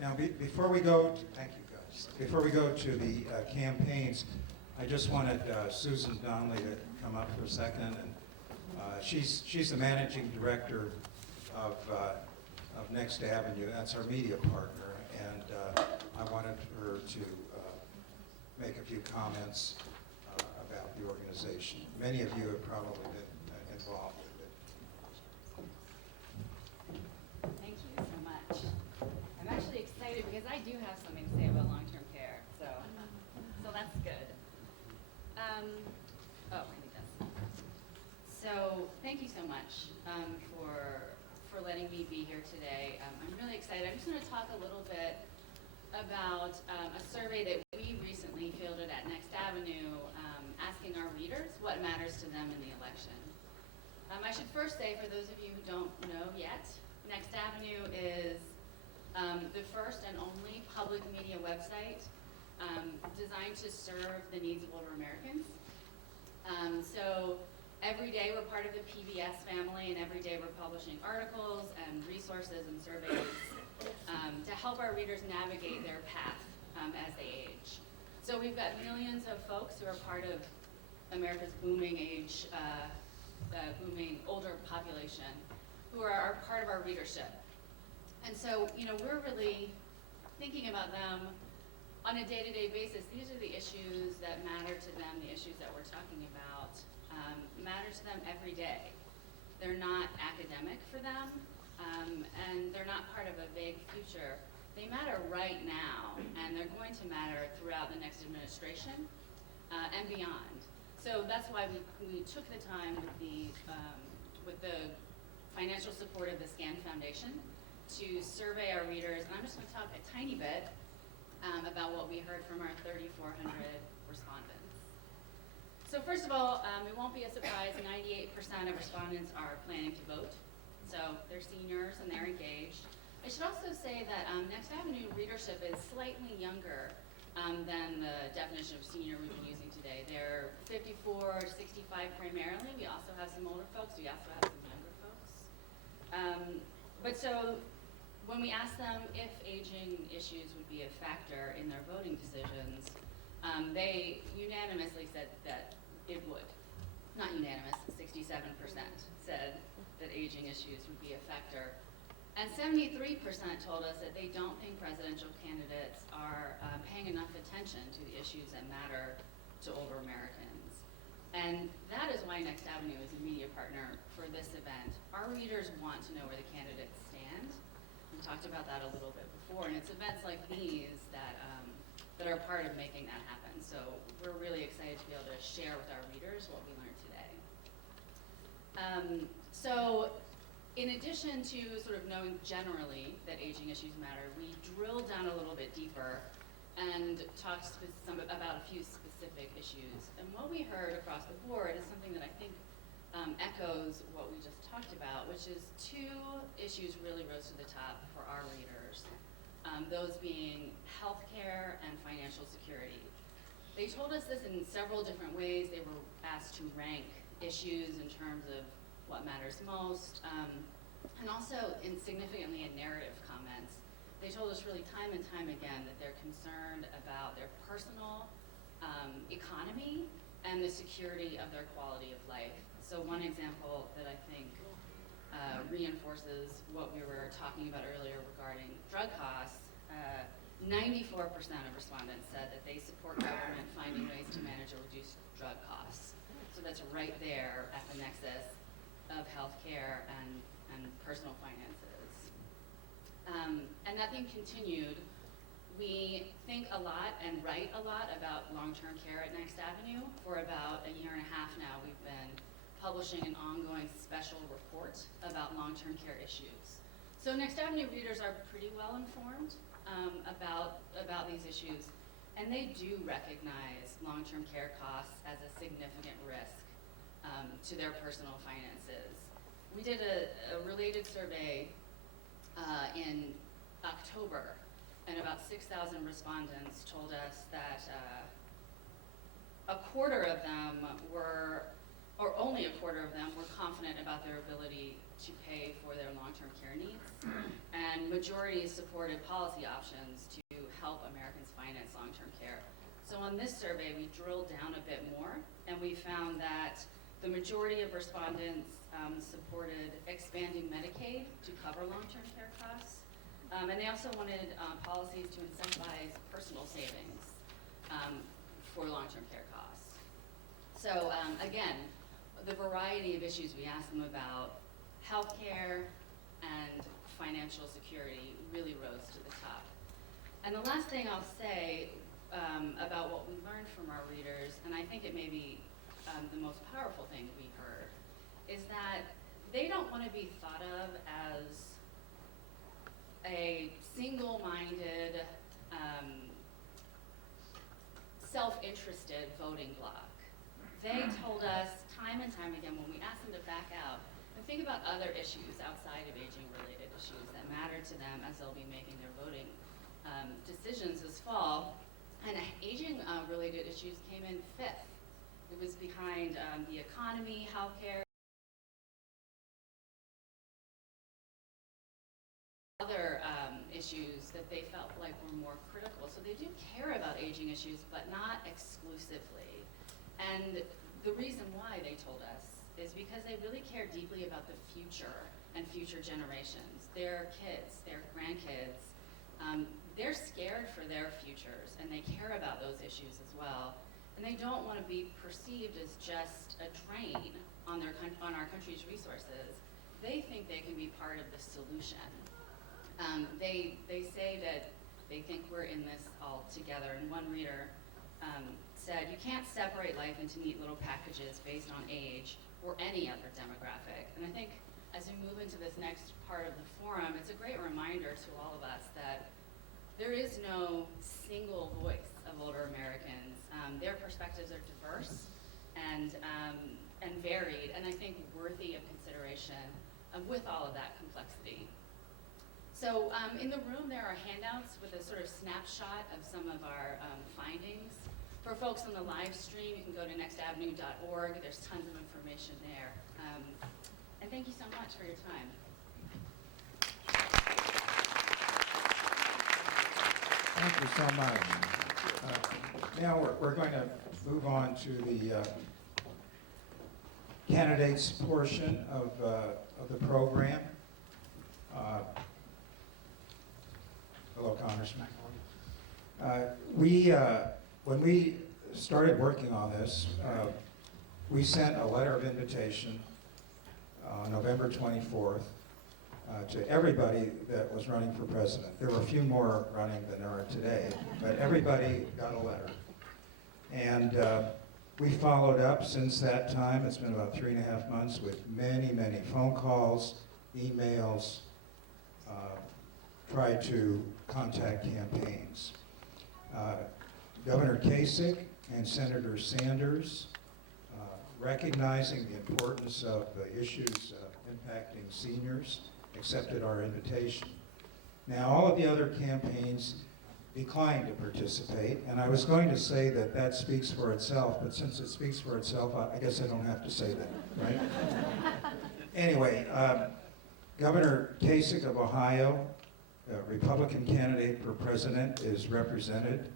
Now, before we go, thank you guys. Before we go to the campaigns, I just wanted Susan Donnelly to come up for a second. And she's the managing director of Next Avenue. That's our media partner, and I wanted her to make a few comments about the organization. Many of you have probably been involved with it. Thank you so much. I'm actually excited because I do have something to say about long-term care, so that's good. I need this. So thank you so much for letting me be here today. I'm really excited. I'm just going to talk a little bit about a survey that we recently fielded at Next Avenue, asking our readers what matters to them in the election. I should first say, for those of you who don't know yet, Next Avenue is the first and only public media website designed to serve the needs of older Americans. So every day we're part of the PBS family, and every day we're publishing articles and resources and surveys to help our readers navigate their path as they age. So we've got millions of folks who are part of America's booming older population, who are part of our readership. And so, you know, we're really thinking about them on a day-to-day basis. These are the issues that matter to them, the issues that we're talking about matter to them every day. They're not academic for them, and they're not part of a vague future. They matter right now, and they're going to matter throughout the next administration and beyond. So that's why we took the time with the financial support of the SCAN Foundation to survey our readers. And I'm just going to talk a tiny bit about what we heard from our 3,400 respondents. So first of all, it won't be a surprise, 98% of respondents are planning to vote. So they're seniors and they're engaged. I should also say that Next Avenue readership is slightly younger than the definition of senior we've been using today. They're 54 to 65 primarily. We also have some older folks. We also have some younger folks. But so when we asked them if aging issues would be a factor in their voting decisions, they unanimously said that it would. Not unanimous, 67% said that aging issues would be a factor. And 73% told us that they don't think presidential candidates are paying enough attention to the issues that matter to older Americans. And that is why Next Avenue is a media partner for this event. Our readers want to know where the candidates stand. We talked about that a little bit before, and it's events like these that are part of making that happen. So we're really excited to be able to share with our readers what we learned today. So in addition to sort of knowing generally that aging issues matter, we drilled down a little bit deeper and talked about a few specific issues. And what we heard across the board is something that I think echoes what we just talked about, which is two issues really rose to the top for our readers, those being healthcare and financial security. They told us this in several different ways. They were asked to rank issues in terms of what matters most, and also significantly in narrative comments. They told us really time and time again that they're concerned about their personal economy and the security of their quality of life. So one example that I think reinforces what we were talking about earlier regarding drug costs, 94% of respondents said that they support government finding ways to manage or reduce drug costs. So that's right there at the nexus of healthcare and personal finances. And that theme continued. We think a lot and write a lot about long-term care at Next Avenue. For about a year and a half now, we've been publishing an ongoing special report about long-term care issues. So Next Avenue readers are pretty well informed about these issues, and they do recognize long-term care costs as a significant risk to their personal finances. We did a related survey in October, and about 6,000 respondents told us that a quarter of them were, or only a quarter of them, were confident about their ability to pay for their long-term care needs, and majority supported policy options to help Americans finance long-term care. So on this survey, we drilled down a bit more, and we found that the majority of respondents supported expanding Medicaid to cover long-term care costs. And they also wanted policies to incentivize personal savings for long-term care costs. So again, the variety of issues we asked them about, healthcare and financial security, really rose to the top. And the last thing I'll say about what we learned from our readers, and I think it may be the most powerful thing we heard, is that they don't want to be thought of as a single-minded, self-interested voting bloc. They told us time and time again when we asked them to back out and think about other issues outside of aging-related issues that matter to them as they'll be making their voting decisions this fall. And aging-related issues came in fifth. It was behind the economy, healthcare, other issues that they felt like were more critical. So they do care about aging issues, but not exclusively. And the reason why, they told us, is because they really care deeply about the future and future generations, their kids, their grandkids. They're scared for their futures, and they care about those issues as well. And they don't want to be perceived as just a drain on our country's resources. They think they can be part of the solution. They say that they think we're in this all together. And one reader said, "You can't separate life into neat little packages based on age or any other demographic." And I think as we move into this next part of the forum, it's a great reminder to all of us that there is no single voice of older Americans. Their perspectives are diverse and varied, and I think worthy of consideration with all of that complexity. So in the room there are handouts with a sort of snapshot of some of our findings. For folks on the live stream, you can go to nextavenue.org. There's tons of information there. And thank you so much for your time. Thank you so much. Now we're going to move on to the candidates portion of the program. Hello, Congressman. When we started working on this, we sent a letter of invitation on November 24th to everybody that was running for president. There were a few more running than there are today, but everybody got a letter. And we followed up since that time. It's been about 3.5 months with many, many phone calls, emails, tried to contact campaigns. Governor Kasich and Senator Sanders, recognizing the importance of the issues impacting seniors, accepted our invitation. Now, all of the other campaigns declined to participate, and I was going to say that that speaks for itself, but since it speaks for itself, I guess I don't have to say that, right? Anyway, Governor Kasich of Ohio, Republican candidate for president, is represented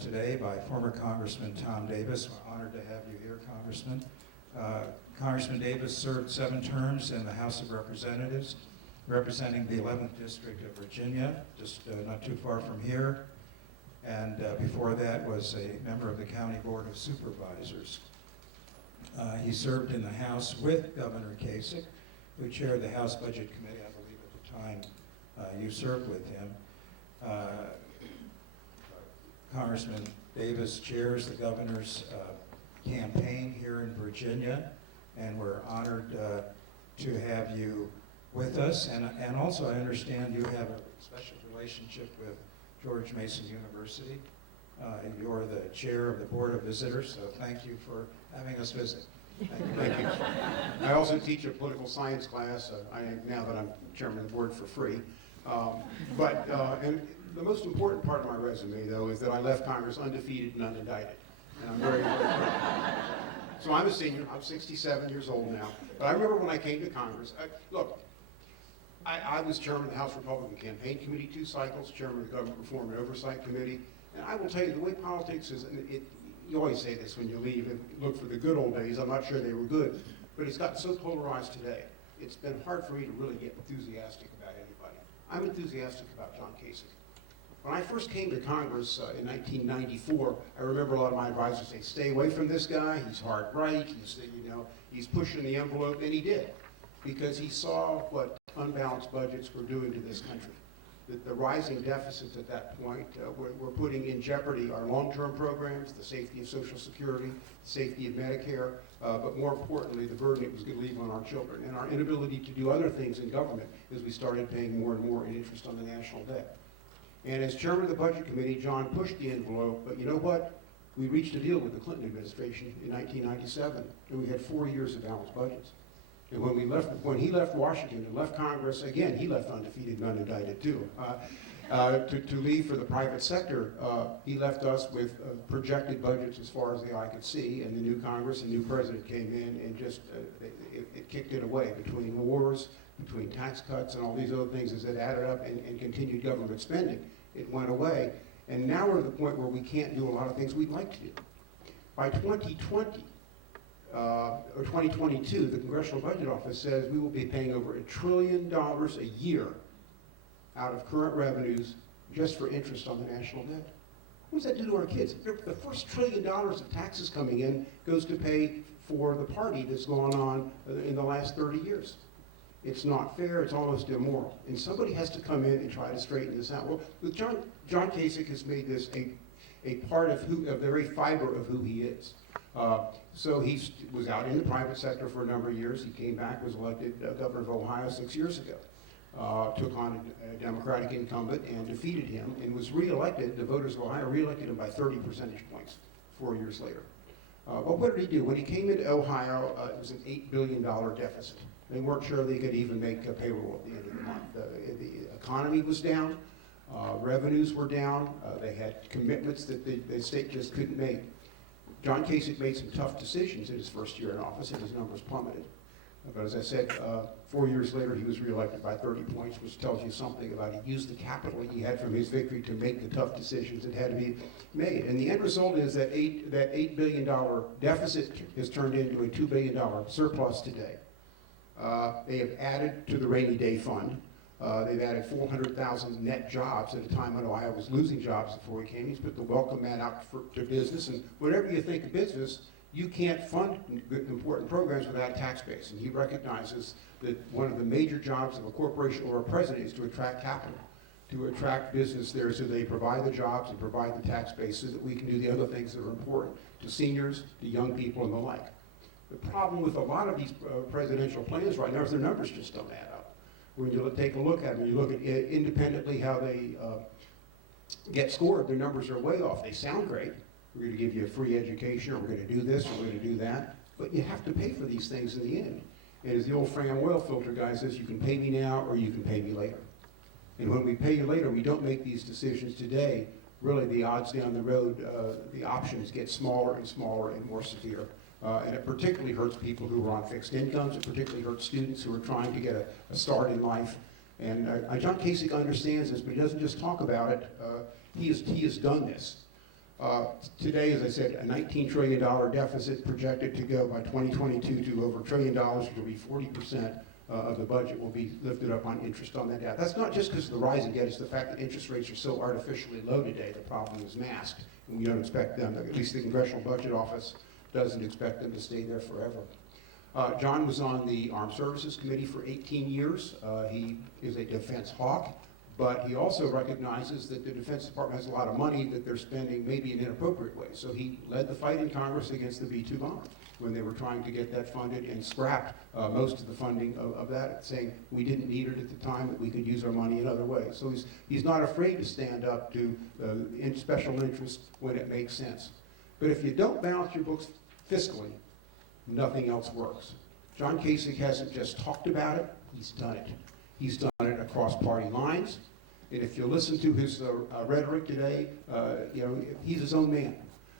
today by former Congressman Tom Davis. We're honored to have you here, Congressman. Congressman Davis served 7 terms in the House of Representatives, representing the 11th District of Virginia, just not too far from here. And before that was a member of the County Board of Supervisors. He served in the House with Governor Kasich, who chaired the House Budget Committee, I believe at the time You served with him. Congressman Davis chairs the governor's campaign here in Virginia, and we're honored to have you with us. And also, I understand you have a special relationship with George Mason University. You're the chair of the Board of Visitors, so thank you for having us visit. Thank you. I also teach a political science class. Now that I'm chairman of the board for free. And the most important part of my resume, though, is that I left Congress undefeated and unindicted. And I'm very proud. So I'm a senior. I'm 67 years old now. But I remember when I came to Congress. I was chairman of the House Republican Campaign Committee 2 cycles, chairman of the Government Reform and Oversight Committee. And I will tell you, the way politics is, you always say this when you leave and look for the good old days. I'm not sure they were good, but it's gotten so polarized today. It's been hard for me to really get enthusiastic about anybody. I'm enthusiastic about John Kasich. When I first came to Congress in 1994, I remember a lot of my advisors say, "Stay away from this guy. He's hard right. He's pushing the envelope," and he did, because he saw what unbalanced budgets were doing to this country. The rising deficits at that point were putting in jeopardy our long-term programs, the safety of Social Security, the safety of Medicare, but more importantly, the burden it was going to leave on our children, and our inability to do other things in government as we started paying more and more in interest on the national debt. And as chairman of the Budget Committee, John pushed the envelope, but you know what? We reached a deal with the Clinton administration in 1997, and we had 4 years of balanced budgets. And when he left Washington and left Congress, again, he left undefeated and unindicted too. To leave for the private sector, he left us with projected budgets as far as the eye could see, and the new Congress and new president came in and just, it kicked it away between wars, between tax cuts and all these other things as it added up and continued government spending. It went away, and now we're at the point where we can't do a lot of things we'd like to do. By 2020, or 2022, the Congressional Budget Office says we will be paying over $1 trillion a year out of current revenues just for interest on the national debt. What does that do to our kids? The first $1 trillion of taxes coming in goes to pay for the party that's gone on in the last 30 years. It's not fair, it's almost immoral. And somebody has to come in and try to straighten this out. Well, John Kasich has made this a part of the very fiber of who he is. So he was out in the private sector for a number of years. He came back, was elected governor of Ohio 6 years ago. Took on a Democratic incumbent and defeated him, and was reelected. The voters of Ohio reelected him by 30 percentage points 4 years later. But what did he do? When he came into Ohio, it was an $8 billion deficit. They weren't sure they could even make a payroll at the end of the month. The economy was down, revenues were down, they had commitments that the state just couldn't make. John Kasich made some tough decisions in his first year in office, and his numbers plummeted. But as I said, 4 years later, he was reelected by 30 points, which tells you something about he used the capital he had from his victory to make the tough decisions that had to be made. And the end result is that $8 billion deficit has turned into a $2 billion surplus today. They have added to the rainy day fund. They've added 400,000 net jobs at a time when Ohio was losing jobs before he came. He's put the welcome mat out to business, and whatever you think of business, you can't fund important programs without a tax base. And he recognizes that one of the major jobs of a corporation or a president is to attract capital, to attract business there so they provide the jobs and provide the tax base so that we can do the other things that are important to seniors, to young people, and the like. The problem with a lot of these presidential plans right now is their numbers just don't add up. When you take a look at them, you look at independently how they get scored, their numbers are way off. They sound great. We're going to give you a free education, or we're going to do this, or we're going to do that. But you have to pay for these things in the end. And as the old Fram oil filter guy says, you can pay me now or you can pay me later. And when we pay you later, we don't make these decisions today. Really, the odds down the road, the options get smaller and smaller and more severe. And it particularly hurts people who are on fixed incomes. It particularly hurts students who are trying to get a start in life. And John Kasich understands this, but he doesn't just talk about it. He has done this. Today, as I said, a $19 trillion deficit projected to go by 2022 to over $1 trillion, which will be 40% of the budget will be lifted up on interest on that debt. That's not just because of the rising debt, it's the fact that interest rates are so artificially low today. The problem is masked, and we don't expect them, at least the Congressional Budget Office doesn't expect them to stay there forever. John was on the Armed Services Committee for 18 years. He is a defense hawk. But he also recognizes that the Defense Department has a lot of money that they're spending maybe in inappropriate ways. So he led the fight in Congress against the B-2 bomber when they were trying to get that funded and scrapped most of the funding of that, saying we didn't need it at the time, that we could use our money in other ways. So he's not afraid to stand up to special interests when it makes sense. But if you don't balance your books fiscally, nothing else works. John Kasich hasn't just talked about it, he's done it. He's done it across party lines. And if you listen to his rhetoric today, he's his own man.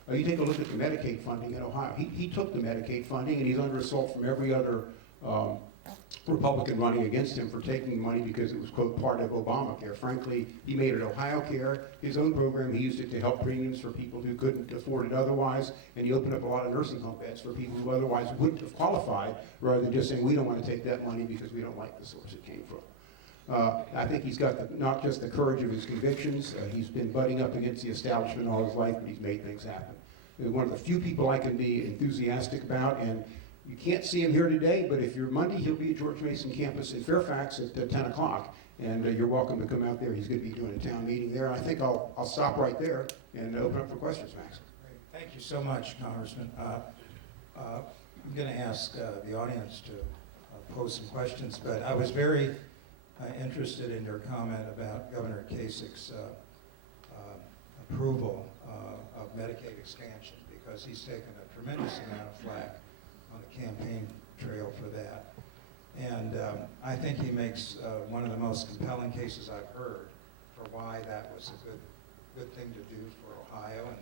You take a look at the Medicaid funding in Ohio. He took the Medicaid funding, and he's under assault from every other Republican running against him for taking money because it was, quote, part of Obamacare. Frankly, he made it Ohio Care, his own program. He used it to help premiums for people who couldn't afford it otherwise, and he opened up a lot of nursing home beds for people who otherwise wouldn't have qualified, rather than just saying, we don't want to take that money because we don't like the source it came from. I think he's got not just the courage of his convictions, he's been butting up against the establishment all his life, but he's made things happen. He's one of the few people I can be enthusiastic about, and you can't see him here today, but if you're Monday, he'll be at George Mason campus in Fairfax at 10 o'clock, and you're welcome to come out there. He's going to be doing a town meeting there. I think I'll stop right there and open up for questions, Max. Great. Thank you so much, Congressman. I'm going to ask the audience to pose some questions, but I was very interested in your comment about Governor Kasich's approval of Medicaid expansion, because he's taken a tremendous amount of flack on the campaign trail for that. And I think he makes one of the most compelling cases I've heard for why that was a good thing to do for Ohio, and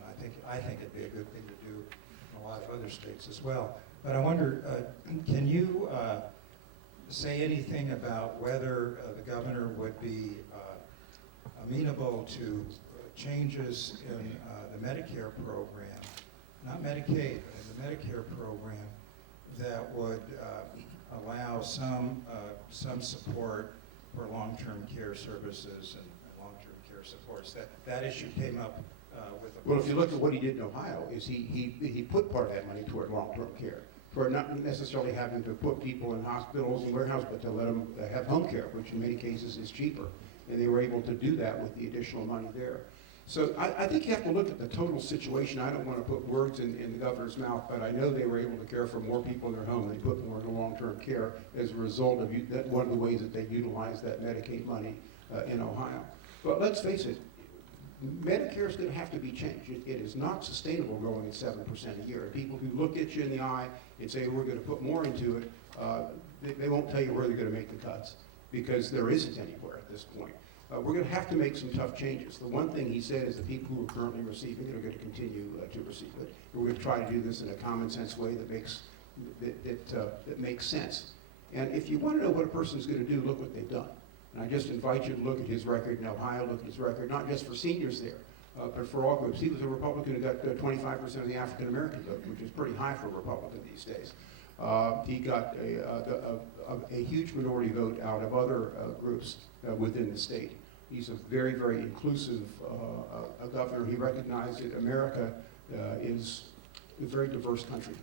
I think it'd be a good thing to do in a lot of other states as well. But I wonder, can you say anything about whether the governor would be amenable to changes in the Medicare program, not Medicaid, but in the Medicare program, that would allow some support for long-term care services and long-term care supports? That issue came up with the... Well, if you look at what he did in Ohio, is he put part of that money toward long-term care, for not necessarily having to put people in hospitals and warehouses, but to let them have home care, which in many cases is cheaper. And they were able to do that with the additional money there. So I think you have to look at the total situation. I don't want to put words in the governor's mouth, but I know they were able to care for more people in their home. They put more into long-term care as a result of that, one of the ways that they utilized that Medicaid money in Ohio. But let's face it, Medicare is going to have to be changed. It is not sustainable growing at 7% a year. People who look at you in the eye and say, we're going to put more into it, they won't tell you where they're going to make the cuts, because there isn't anywhere at this point. We're going to have to make some tough changes. The one thing he said is the people who are currently receiving it are going to continue to receive it. We're going to try to do this in a common sense way that makes sense. And if you want to know what a person's going to do, look what they've done. And I just invite you to look at his record in Ohio, look at his record, not just for seniors there, but for all groups. He was a Republican who got 25% of the African American vote, which is pretty high for a Republican these days. He got a huge minority vote out of other groups within the state. He's a very, very inclusive governor. He recognized that America is a very diverse country.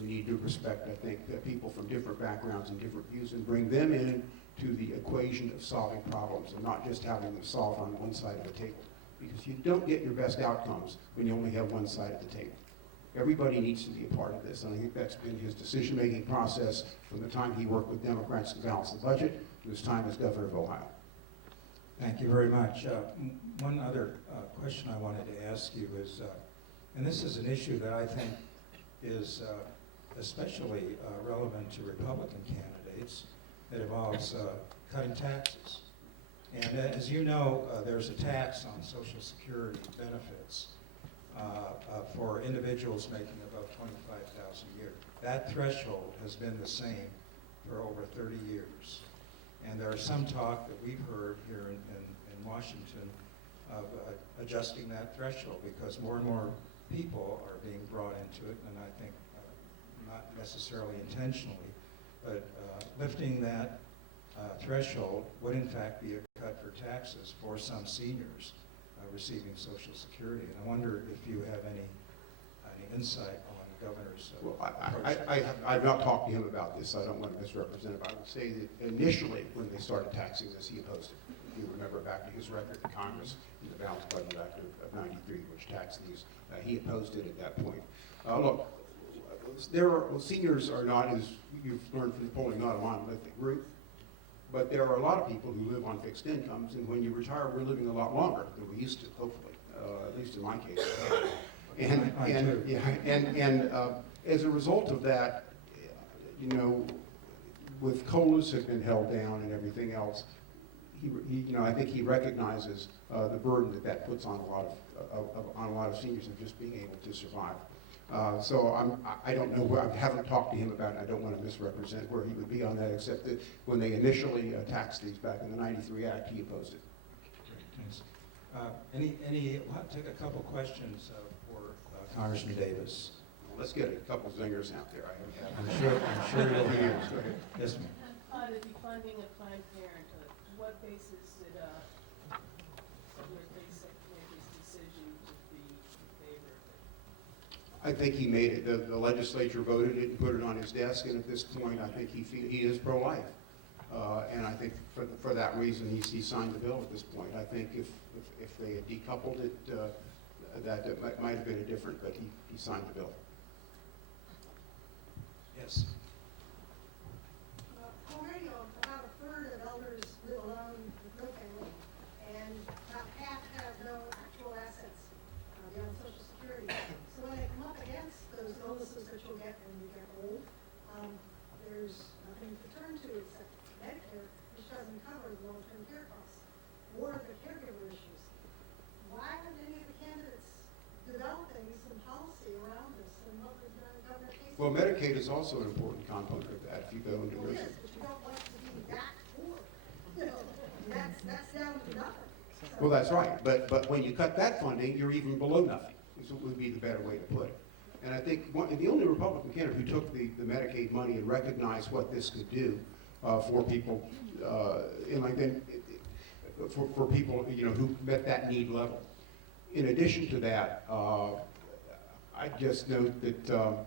We need to respect, I think, people from different backgrounds and different views and bring them in to the equation of solving problems and not just having them solve on one side of the table. Because you don't get your best outcomes when you only have one side of the table. Everybody needs to be a part of this, and I think that's been his decision-making process from the time he worked with Democrats to balance the budget to his time as governor of Ohio. Thank you very much. One other question I wanted to ask you is, and this is an issue that I think is especially relevant to Republican candidates, that involves cutting taxes. And as you know, there's a tax on Social Security benefits for individuals making above $25,000 a year. That threshold has been the same for over 30 years. And there is some talk that we've heard here in Washington of adjusting that threshold, because more and more people are being brought into it, and I think not necessarily intentionally, but lifting that threshold would in fact be a cut for taxes for some seniors receiving Social Security. And I wonder if you have any insight on the governor's approach. I've not talked to him about this. I don't want to misrepresent it. I would say that initially, when they started taxing this, he opposed it. if you remember back to his record in Congress in the Balanced Budget Act of '93, which taxed these. He opposed it at that point. Look, seniors are not, as you've learned from the polling, not a monolithic group. But there are a lot of people who live on fixed incomes, and when you retire, we're living a lot longer than we used to, hopefully, at least in my case. And as a result of that, you know, with COLAs have been held down and everything else, I think he recognizes the burden that puts on a lot of seniors of just being able to survive. So I don't know where, I haven't talked to him about it. I don't want to misrepresent where he would be on that, except that when they initially taxed these back in the '93 Act, he opposed it. Great, thanks. We'll have to take a couple questions for Congressman Davis. Well, let's get a couple zingers out there. I'm sure you'll hear. Go ahead. Yes, ma'am. The defunding of Planned Parenthood, what basis did Senator Kasich make his decision to be in favor of it? I think he made it, the legislature voted it and put it on his desk, and at this point, I think he is pro-life. And I think for that reason, he signed the bill at this point. I think if they had decoupled it, that might have been different, but he signed the bill. Yes. Already about a third of elders live alone with no family, and about half have no actual assets beyond Social Security. So when they come up against those illnesses that you'll get when you get old, there's nothing to turn to except Medicare, which doesn't cover the long-term care costs or the caregiver issues. Why aren't any of the candidates developing some policy around this and what was done in Governor Casey? Well, Medicaid is also an important component of that. If you go into Well, nursing. yes, but you don't want to be that poor. You know, that's down to nothing. So- Well, that's right, but when you cut that funding, you're even below nothing, is what would be the better way to put it. And I think the only Republican candidate who took the Medicaid money and recognized what this could do for people, for people, you know, who met that need level. In addition to that, I just note that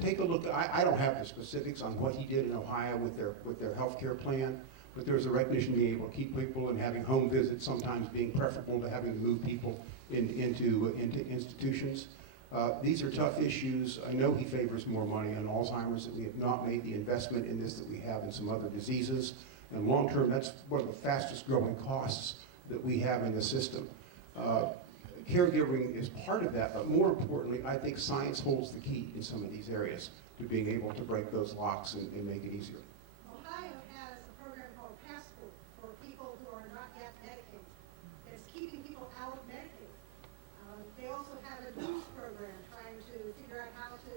take a look. I don't have the specifics on what he did in Ohio with their health care plan, but there's a recognition of being able to keep people and having home visits sometimes being preferable to having to move people into institutions. These are tough issues. I know he favors more money on Alzheimer's, that we have not made the investment in this that we have in some other diseases. And long term, that's one of the fastest growing costs that we have in the system. Caregiving is part of that, but more importantly, I think science holds the key in some of these areas to being able to break those locks and make it easier. Ohio has a program called Passport for people who are not yet Medicaid. It's keeping people out of Medicaid. They also have a news program trying to figure out how to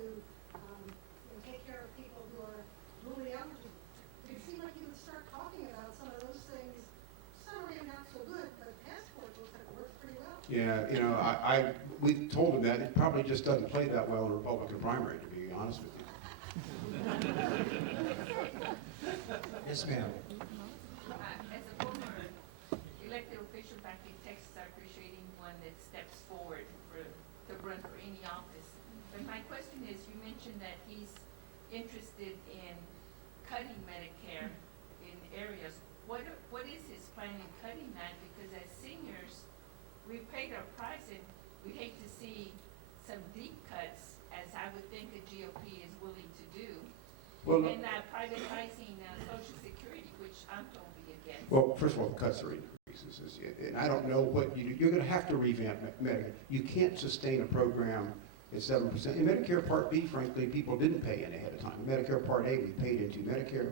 take care of people who are dually eligible. It seemed like you would start talking about some of those things. Some are maybe not so good, but Passport looks like it works pretty well. Yeah, you know, we told him that. It probably just doesn't play that well in a Republican primary, to be honest with you. Yes, ma'am. As a former elected official back in Texas, I appreciate anyone that steps forward to run for any office. But my question is, you mentioned that he's interested in cutting Medicare in areas. What is his plan in cutting that? Because as seniors, we've paid our price, and we hate to see some deep cuts, as I would think the GOP is willing to do. Well, and privatizing Social Security, which I'm totally against. Well, first of all, the cuts are increases, and I don't know what you're going to have to revamp Medicare. You can't sustain a program at 7%. In Medicare Part B, frankly, people didn't pay in ahead of time. Medicare Part A, we paid into. Medicare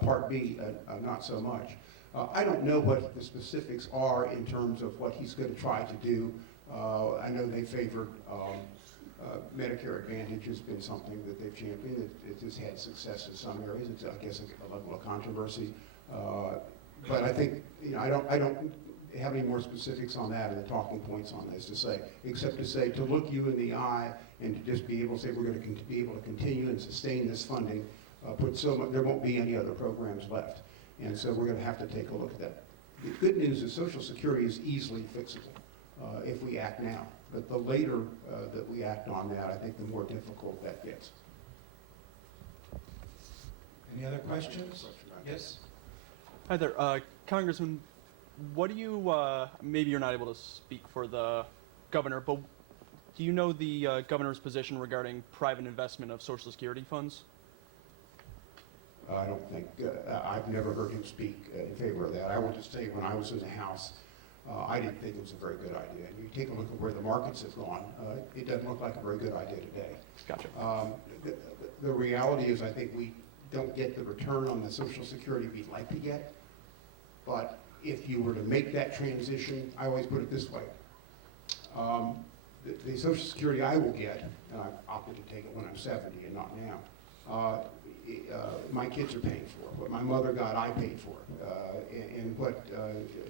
Part B, not so much. I don't know what the specifics are in terms of what he's going to try to do. I know they favored Medicare Advantage has been something that they've championed. It has had success in some areas. It's, I guess, a level of controversy. But I think, you know, I don't have any more specifics on that and the talking points on this to say, except to say, to look you in the eye and to just be able to say we're going to be able to continue and sustain this funding, there won't be any other programs left. And so we're going to have to take a look at that. The good news is Social Security is easily fixable if we act now. But the later that we act on that, I think the more difficult that gets. Any other questions? Yes? Hi there, Congressman. what do you, maybe you're not able to speak for the governor, but do you know the governor's position regarding private investment of Social Security funds? I don't think, I've never heard him speak in favor of that. I will just say, when I was in the House, I didn't think it was a very good idea. And you take a look at where the markets have gone, it doesn't look like a very good idea today. Gotcha. The reality is, I think we don't get the return on the Social Security we'd like to get. But if you were to make that transition, I always put it this way. The Social Security I will get, and I've opted to take it when I'm 70 and not now, my kids are paying for. What my mother got, I paid for. And what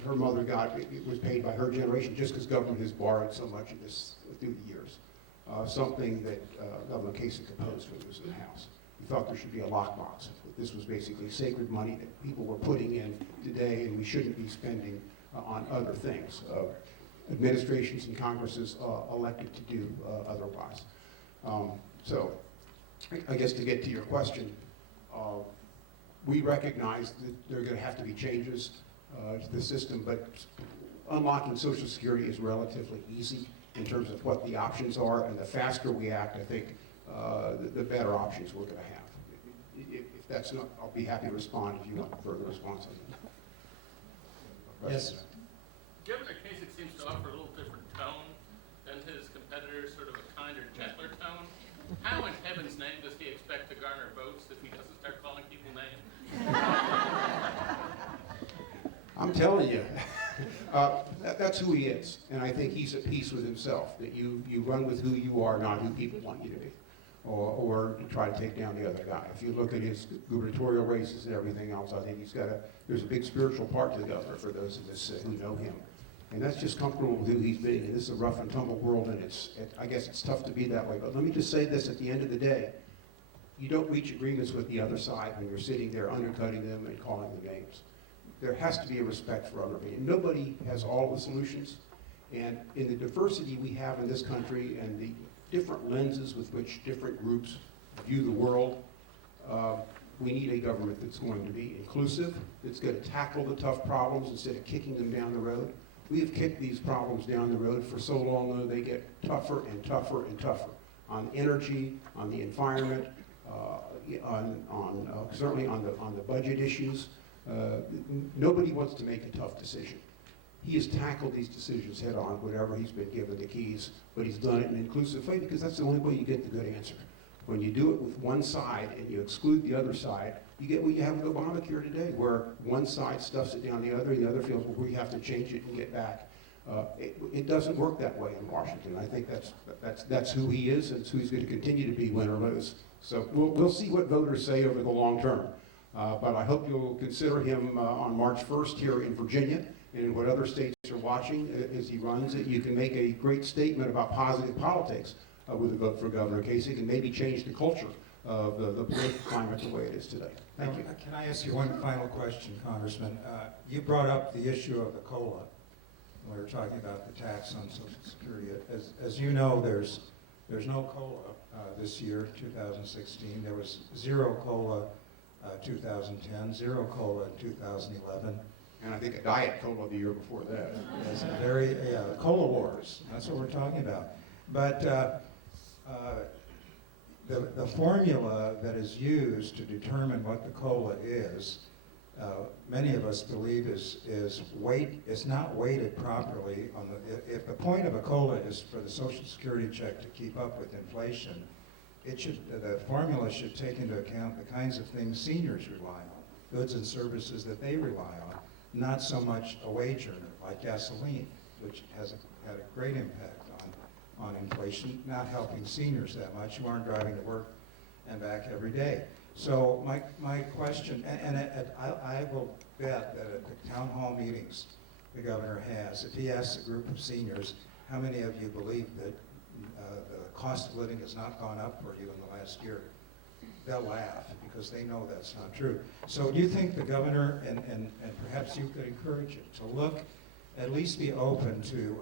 her mother got, it was paid by her generation, just because government has borrowed so much of this through the years. Something that Governor Kasich opposed when he was in the House. He thought there should be a lockbox. This was basically sacred money that people were putting in today, and we shouldn't be spending on other things. Administrations and Congresses elected to do otherwise. So I guess to get to your question, we recognize that there are going to have to be changes to the system, but unlocking Social Security is relatively easy in terms of what the options are, and the faster we act, I think, the better options we're going to have. If that's not, I'll be happy to respond if you want further response on that. Yes. Governor Kasich seems to offer a little different tone than his competitors, sort of a kinder, gentler tone. How in heaven's name does he expect to garner votes if he doesn't start calling people names? I'm telling you, that's who he is. And I think he's at peace with himself, that you run with who you are, not who people want you to be, or try to take down the other guy. If you look at his gubernatorial races and everything else, I think there's a big spiritual part to the governor for those of us who know him. And that's just comfortable with who he's being. And this is a rough and tumble world, and I guess it's tough to be that way. But let me just say this at the end of the day. You don't reach agreements with the other side when you're sitting there undercutting them and calling them names. There has to be a respect for other people. Nobody has all the solutions. And in the diversity we have in this country and the different lenses with which different groups view the world, we need a government that's going to be inclusive, that's going to tackle the tough problems instead of kicking them down the road. We have kicked these problems down the road for so long, though, they get tougher and tougher and tougher on energy, on the environment, certainly on the budget issues. Nobody wants to make a tough decision. He has tackled these decisions head on whenever he's been given the keys, but he's done it in an inclusive way because that's the only way you get the good answer. When you do it with one side and you exclude the other side, you get what you have with Obamacare today, where one side stuffs it down the other feels, well, we have to change it and get back. It doesn't work that way in Washington. I think that's who he is, and it's who he's going to continue to be, win or lose. So we'll see what voters say over the long term. But I hope you'll consider him on March 1st here in Virginia, and what other states are watching as he runs it. You can make a great statement about positive politics with a vote for Governor Kasich, and maybe change the culture of the political climate the way it is today. Thank you. Can I ask you one final question, Congressman? You brought up the issue of the COLA. We were talking about the tax on Social Security. As you know, there's no COLA this year, 2016. There was zero COLA 2010, zero COLA in 2011. And I think a diet COLA the year before that. It's a very, COLA wars, that's what we're talking about. But the formula that is used to determine what the COLA is, many of us believe is not weighted properly. If the point of a COLA is for the Social Security check to keep up with inflation, the formula should take into account the kinds of things seniors rely on, goods and services that they rely on, not so much a wage earner like gasoline, which has had a great impact on inflation, not helping seniors that much who aren't driving to work and back every day. So my question, and I will bet that at the town hall meetings the governor has, if he asks a group of seniors, how many of you believe that the cost of living has not gone up for you in the last year? They'll laugh because they know that's not true. So do you think the governor, and perhaps you could encourage him to look, at least be open to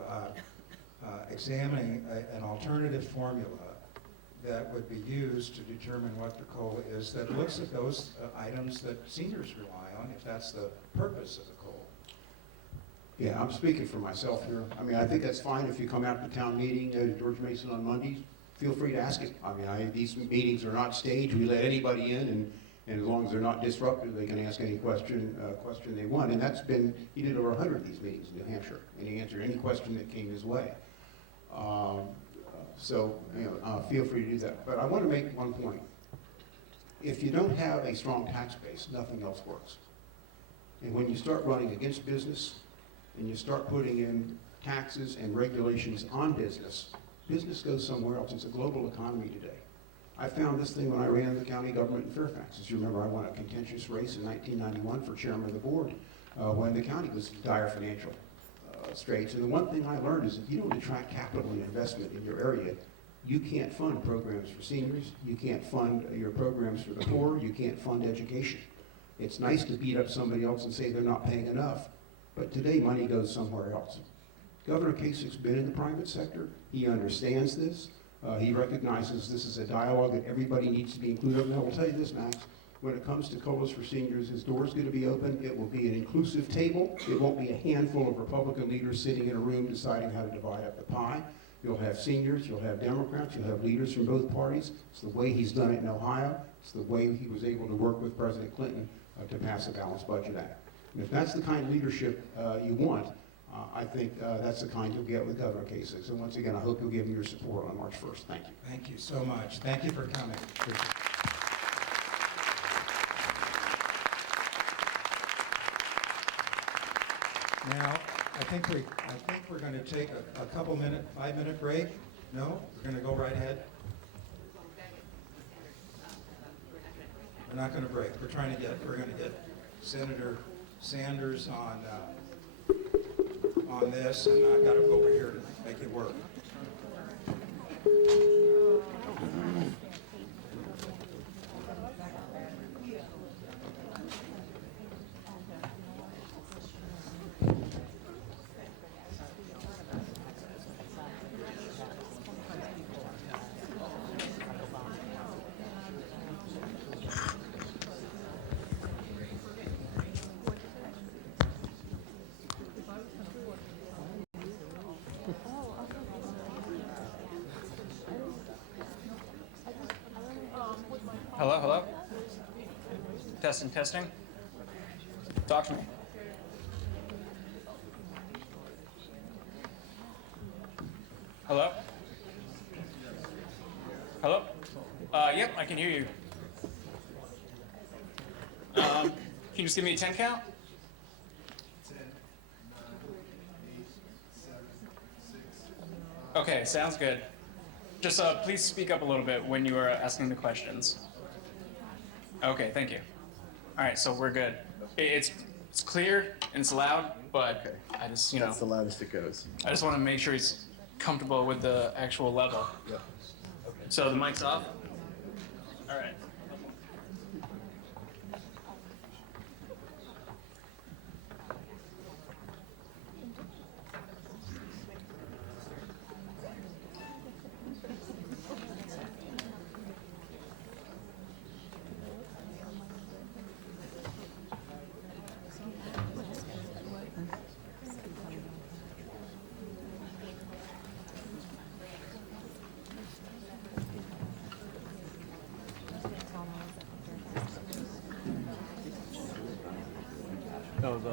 examining an alternative formula that would be used to determine what the COLA is, that looks at those items that seniors rely on, if that's the purpose of the COLA? Yeah, I'm speaking for myself here. I mean, I think that's fine if you come out to town meeting, to George Mason on Mondays, feel free to ask it. I mean, these meetings are not staged, we let anybody in, and as long as they're not disruptive, they can ask any question they want. And that's been, he did over 100 of these meetings in New Hampshire, and he answered any question that came his way. So, feel free to do that. But I want to make one point. If you don't have a strong tax base, nothing else works. And when you start running against business, and you start putting in taxes and regulations on business, business goes somewhere else. It's a global economy today. I found this thing when I ran the county government in Fairfax. As you remember, I won a contentious race in 1991 for chairman of the board when the county was in dire financial straits. And the one thing I learned is if you don't attract capital and investment in your area, you can't fund programs for seniors, you can't fund your programs for the poor, you can't fund education. It's nice to beat up somebody else and say they're not paying enough, but today money goes somewhere else. Governor Kasich's been in the private sector. He understands this. He recognizes this is a dialogue that everybody needs to be included in. I will tell you this, Max, when it comes to COLAs for seniors, his door's going to be open. It will be an inclusive table. It won't be a handful of Republican leaders sitting in a room deciding how to divide up the pie. You'll have seniors, you'll have Democrats, you'll have leaders from both parties. It's the way he's done it in Ohio. It's the way he was able to work with President Clinton to pass a Balanced Budget Act. And if that's the kind of leadership you want, I think that's the kind you'll get with Governor Kasich. So once again, I hope you'll give him your support on March 1st. Thank you. Thank you so much. Thank you for coming. Now, I think we're going to take a couple minute, 5-minute break. No, we're going to go right ahead. We're not going to break. We're going to get Senator Sanders on this, and I've got to go over here to make it work. Hello, hello? Testing, testing. Talk to me. Hello? Hello? Yep, I can hear you. Can you just give me a 10 count? Okay, sounds good. Just please speak up a little bit when you are asking the questions. Okay, thank you. All right, so we're good. It's clear and it's loud, but I just, That's the loudest it goes. I just want to make sure he's comfortable with the actual level. Yeah. So the mic's off? All right. No, the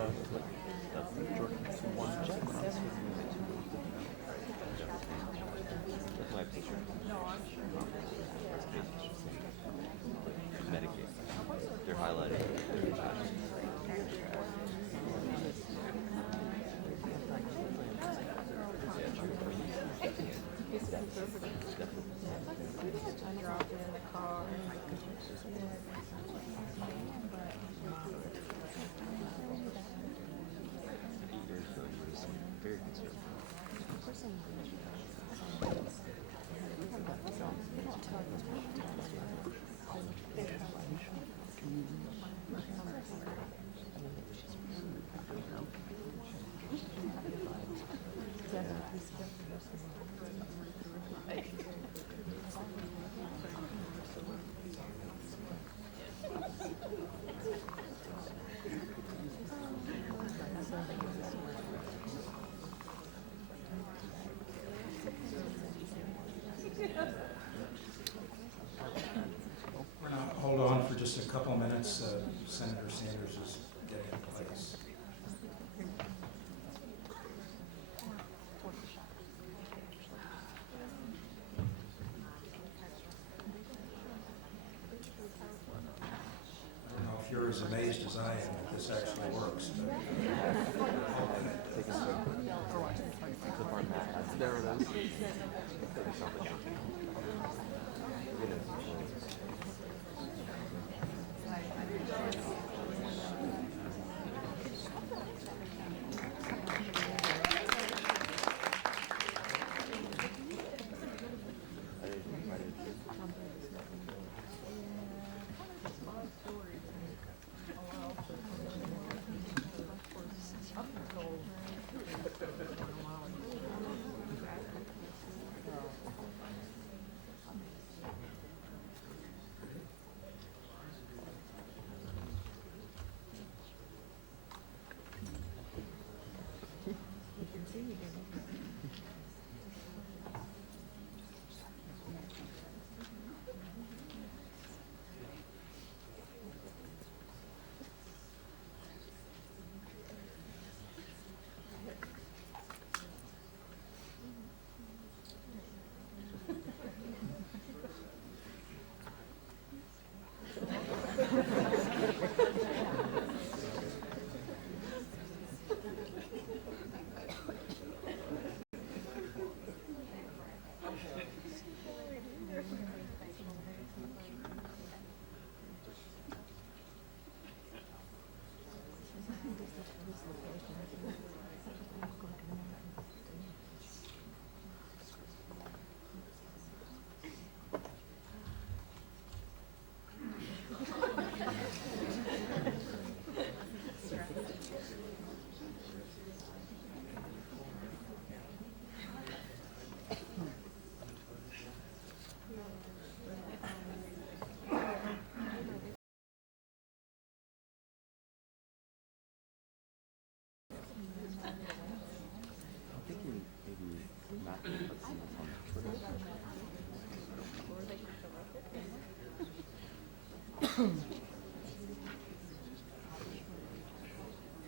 Jordan one check. That's my picture. Medicaid. They're highlighting. Very conservative. amazed as I am that this actually works. But, There it is.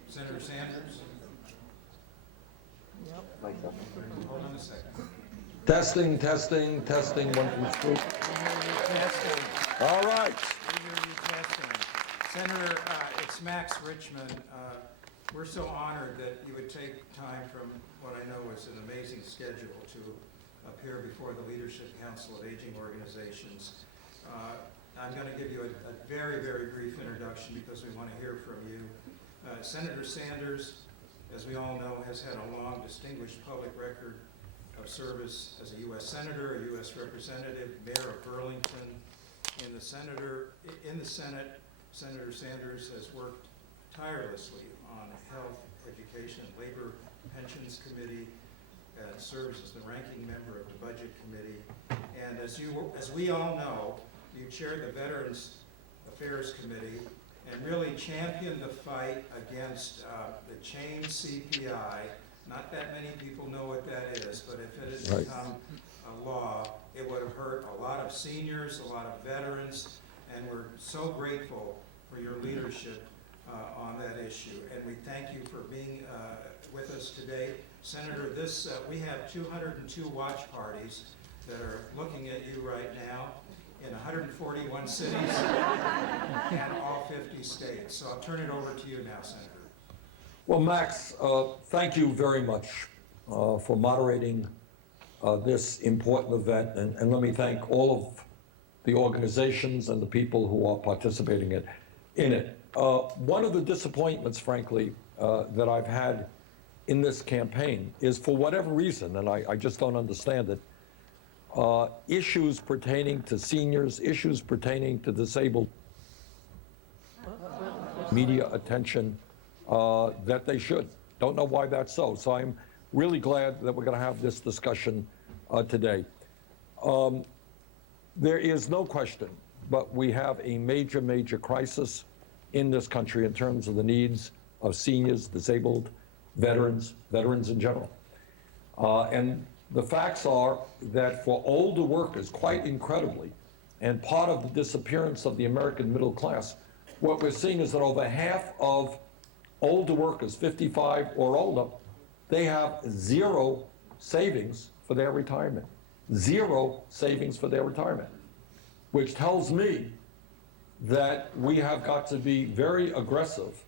Senator Sanders? Hold on a second. Testing, testing, testing, 1, 2, 3. Testing. All right. Senator, it's Max Richmond. We're so honored that you would take time from what I know is an amazing schedule to appear before the Leadership Council of Aging Organizations. I'm going to give you a very, very brief introduction because we want to hear from you. Senator Sanders, as we all know, has had a long, distinguished public record of service as a U.S. Senator, a U.S. Representative, Mayor of Burlington. In the Senate, Senator Sanders has worked tirelessly on Health, Education, Labor, Pensions Committee, and serves as the ranking member of the Budget Committee. And as we all know, you chair the Veterans Affairs Committee and really championed the fight against the chain CPI. Not that many people know what that is, but if it had become a law, it would have hurt a lot of seniors, a lot of veterans, and we're so grateful for your leadership on that issue. And we thank you for being with us today. Senator, we have 202 watch parties that are looking at you right now in 141 cities and all 50 states. So I'll turn it over to you now, Senator. Well, Max, thank you very much for moderating this important event. And let me thank all of the organizations and the people who are participating in it. One of the disappointments, frankly, that I've had in this campaign is, for whatever reason, and I just don't understand it, issues pertaining to seniors, issues pertaining to disabled media attention that they should. Don't know why that's so. So I'm really glad that we're going to have this discussion today. There is no question, but we have a major, major crisis in this country in terms of the needs of seniors, disabled, veterans in general. And the facts are that for older workers, quite incredibly, and part of the disappearance of the American middle class, what we're seeing is that over half of older workers, 55 or older, they have zero savings for their retirement. Zero savings for their retirement, which tells me that we have got to be very aggressive,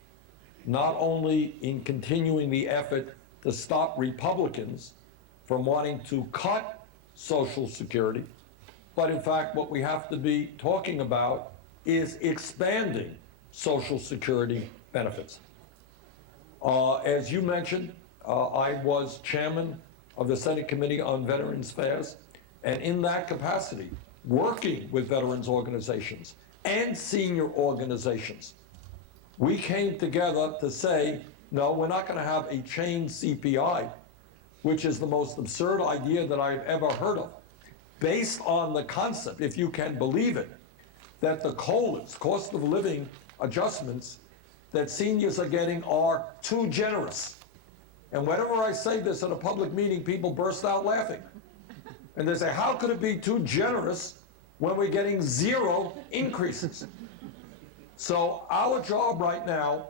not only in continuing the effort to stop Republicans from wanting to cut Social Security, but in fact, what we have to be talking about is expanding Social Security benefits. As you mentioned, I was chairman of the Senate Committee on Veterans Affairs, and in that capacity, working with veterans organizations and senior organizations, we came together to say, no, we're not going to have a chained CPI, which is the most absurd idea that I've ever heard of, based on the concept, if you can believe it, that the COLAs, cost of living adjustments, that seniors are getting are too generous. And whenever I say this at a public meeting, people burst out laughing. And they say, how could it be too generous when we're getting 0 increases? So our job right now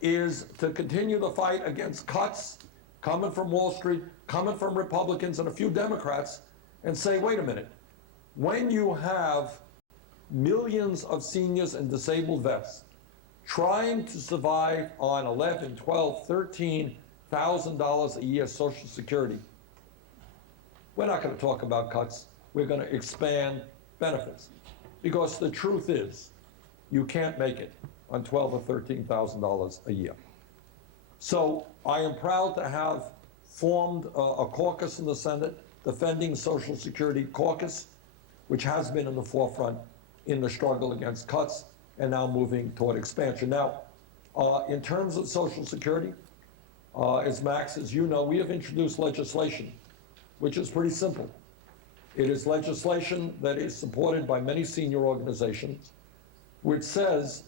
is to continue the fight against cuts coming from Wall Street, coming from Republicans and a few Democrats, and say, wait a minute, when you have millions of seniors and disabled vets trying to survive on $11,000, $12,000, $13,000 a year Social Security, we're not going to talk about cuts. We're going to expand benefits. Because the truth is, you can't make it on $12,000 or $13,000 a year. So I am proud to have formed a caucus in the Senate, Defending Social Security Caucus, which has been in the forefront in the struggle against cuts and now moving toward expansion. Now, in terms of Social Security, as Max, as you know, we have introduced legislation, which is pretty simple. It is legislation that is supported by many senior organizations, which says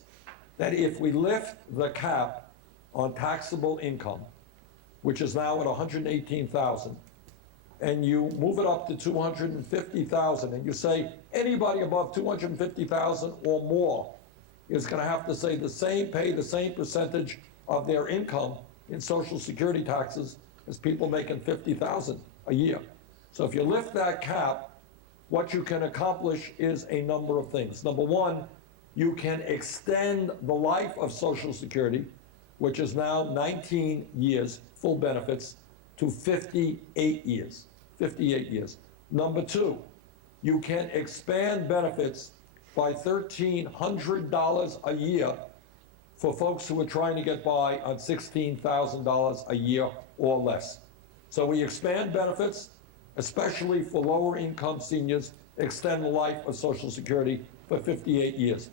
that if we lift the cap on taxable income, which is now at $118,000, and you move it up to $250,000, and you say anybody above $250,000 or more is going to have to pay the same percentage of their income in Social Security taxes as people making $50,000 a year. So if you lift that cap, what you can accomplish is a number of things. Number one, you can extend the life of Social Security, which is now 19 years, full benefits, to 58 years. 58 years. Number two, you can expand benefits by $1,300 a year for folks who are trying to get by on $16,000 a year or less. So we expand benefits, especially for lower income seniors, extend the life of Social Security for 58 years.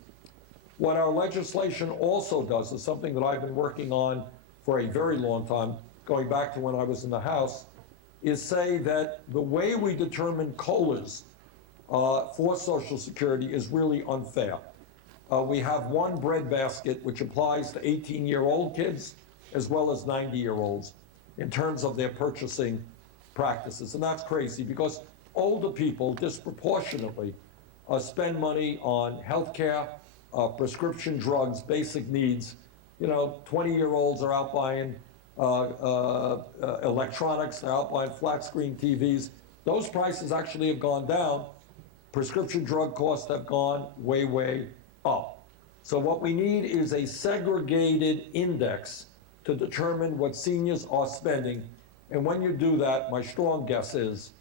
What our legislation also does is something that I've been working on for a very long time, going back to when I was in the House, is say that the way we determine COLAs for Social Security is really unfair. We have one breadbasket which applies to 18-year-old kids as well as 90-year-olds in terms of their purchasing practices. And that's crazy because older people disproportionately spend money on health care, prescription drugs, basic needs. You know, 20-year-olds are out buying electronics, they're out buying flat screen TVs. Those prices actually have gone down. Prescription drug costs have gone way, way up. So what we need is a segregated index to determine what seniors are spending. And when you do that, my strong guess is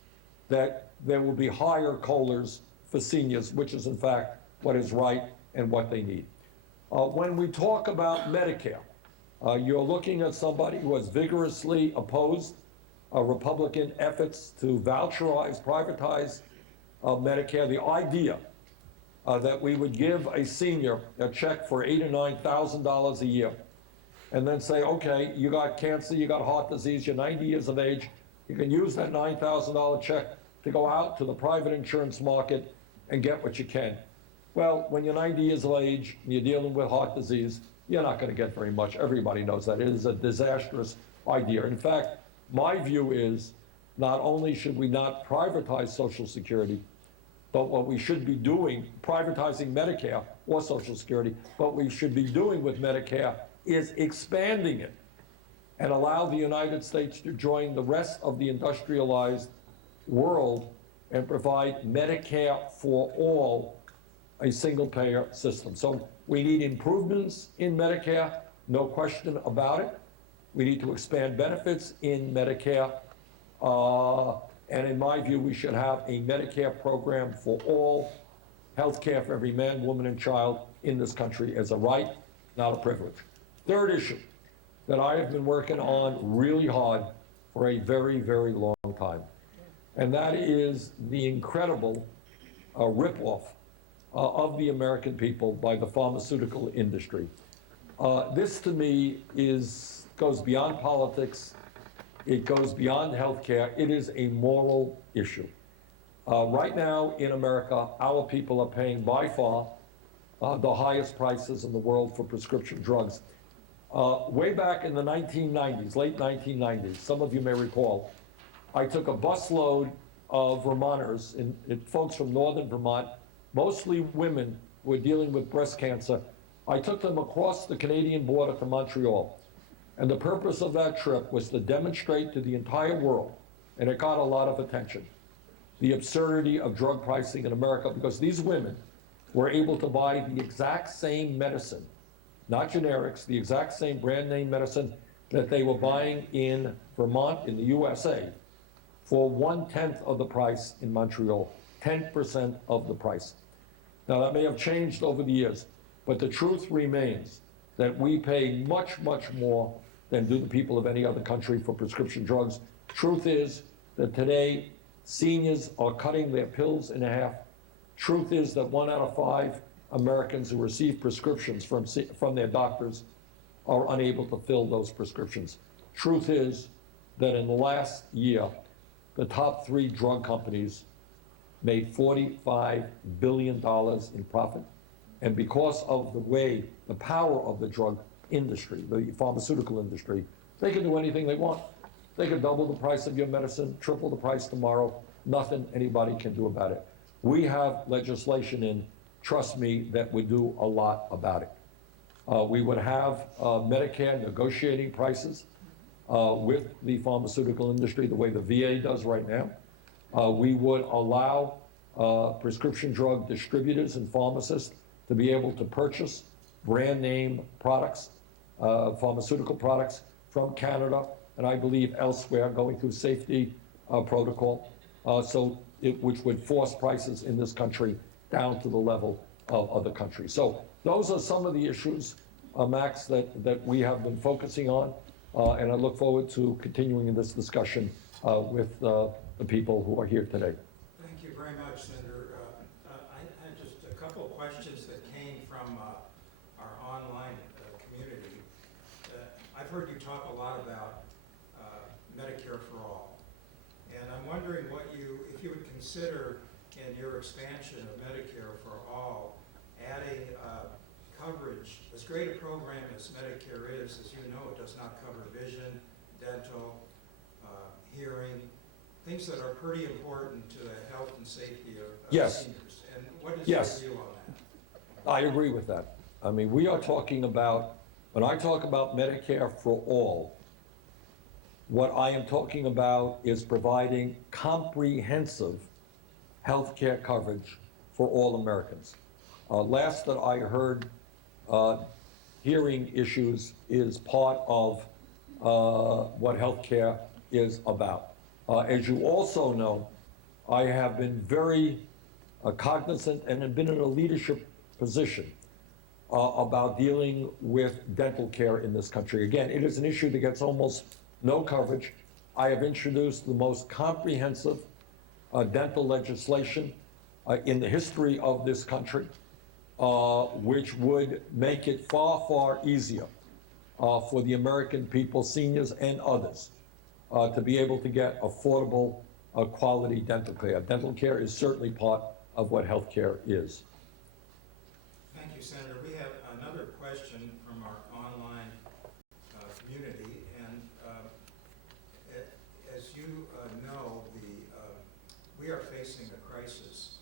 that there will be higher COLAs for seniors, which is in fact what is right and what they need. When we talk about Medicare, you're looking at somebody who has vigorously opposed Republican efforts to voucherize, privatize Medicare. The idea that we would give a senior a check for $8,000 or $9,000 a year and then say, okay, you got cancer, you got heart disease, you're 90 years of age, you can use that $9,000 check to go out to the private insurance market and get what you can. Well, when you're 90 years of age and you're dealing with heart disease, you're not going to get very much. Everybody knows that. It is a disastrous idea. In fact, my view is not only should we not privatize Social Security, but what we should be doing, privatizing Medicare or Social Security, what we should be doing with Medicare is expanding it and allow the United States to join the rest of the industrialized world and provide Medicare for all a single-payer system. So we need improvements in Medicare, no question about it. We need to expand benefits in Medicare. And in my view, we should have a Medicare program for all, health care for every man, woman, and child in this country as a right, not a privilege. Third issue that I have been working on really hard for a very, very long time, and that is the incredible ripoff of the American people by the pharmaceutical industry. This to me goes beyond politics. It goes beyond healthcare. It is a moral issue. Right now in America, our people are paying by far the highest prices in the world for prescription drugs. Way back in the 1990s, late 1990s, some of you may recall, I took a busload of Vermonters, folks from northern Vermont, mostly women who were dealing with breast cancer. I took them across the Canadian border to Montreal. And the purpose of that trip was to demonstrate to the entire world, and it got a lot of attention, the absurdity of drug pricing in America, because these women were able to buy the exact same medicine, not generics, the exact same brand name medicine that they were buying in Vermont, in the USA, for 1/10 of the price in Montreal, 10% of the price. Now that may have changed over the years, but the truth remains that we pay much, much more than do the people of any other country for prescription drugs. Truth is that today, seniors are cutting their pills in half. Truth is that 1 out of 5 Americans who receive prescriptions from their doctors are unable to fill those prescriptions. Truth is that in the last year, the top 3 drug companies made $45 billion in profit. And because of the power of the drug industry, the pharmaceutical industry, they can do anything they want. They can double the price of your medicine, triple the price tomorrow. Nothing anybody can do about it. We have legislation in, trust me, that would do a lot about it. We would have Medicare negotiating prices with the pharmaceutical industry the way the VA does right now. We would allow prescription drug distributors and pharmacists to be able to purchase brand name products, pharmaceutical products from Canada, and I believe elsewhere, going through safety protocol, which would force prices in this country down to the level of other countries. So those are some of the issues, Max, that we have been focusing on, and I look forward to continuing this discussion with the people who are here today. Thank you very much, Senator. I had just a couple of questions that came from our online community. I've heard you talk a lot about Medicare for all, and I'm wondering if you would consider in your expansion of Medicare for all, adding coverage. As great a program as Medicare is, as you know, it does not cover vision, dental, hearing, things that are pretty important to the health and safety of Yes. seniors. And what is Yes. your view on that? I agree with that. I mean, we are talking about, when I talk about Medicare for all, what I am talking about is providing comprehensive health care coverage for all Americans. Last that I heard, hearing issues is part of what health care is about. As you also know, I have been very cognizant and have been in a leadership position about dealing with dental care in this country. Again, it is an issue that gets almost no coverage. I have introduced the most comprehensive dental legislation in the history of this country, which would make it far, far easier for the American people, seniors and others, to be able to get affordable, quality dental care. Dental care is certainly part of what health care is. Thank you, Senator. We have another question from our online community, and as you know, we are facing a crisis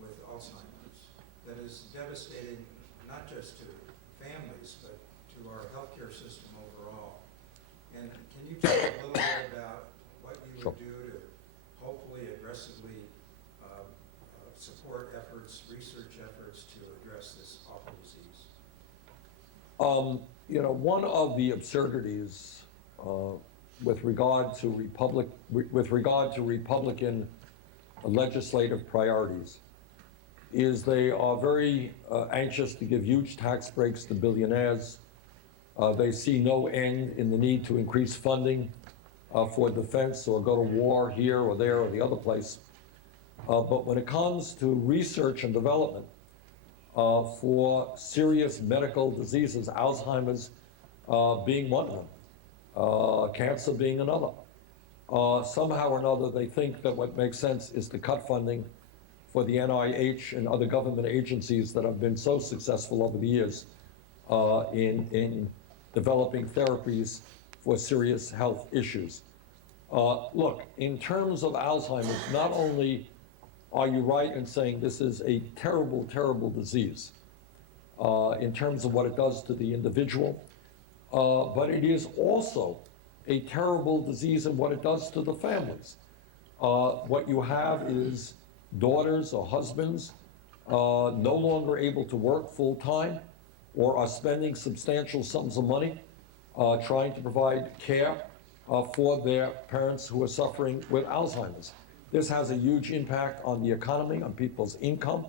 with Alzheimer's that is devastating not just to families, but to our healthcare system overall. And can you talk a little bit about what you would do to hopefully aggressively support efforts, research efforts to address this awful disease? You know, one of the absurdities with regard to Republican legislative priorities is they are very anxious to give huge tax breaks to billionaires. They see no end in the need to increase funding for defense or go to war here or there or the other place. But when it comes to research and development for serious medical diseases, Alzheimer's being one of them, cancer being another, somehow or another they think that what makes sense is to cut funding for the NIH and other government agencies that have been so successful over the years in developing therapies for serious health issues. Look, in terms of Alzheimer's, not only are you right in saying this is a terrible, terrible disease in terms of what it does to the individual, but it is also a terrible disease in what it does to the families. What you have is daughters or husbands no longer able to work full-time or are spending substantial sums of money trying to provide care for their parents who are suffering with Alzheimer's. This has a huge impact on the economy, on people's income,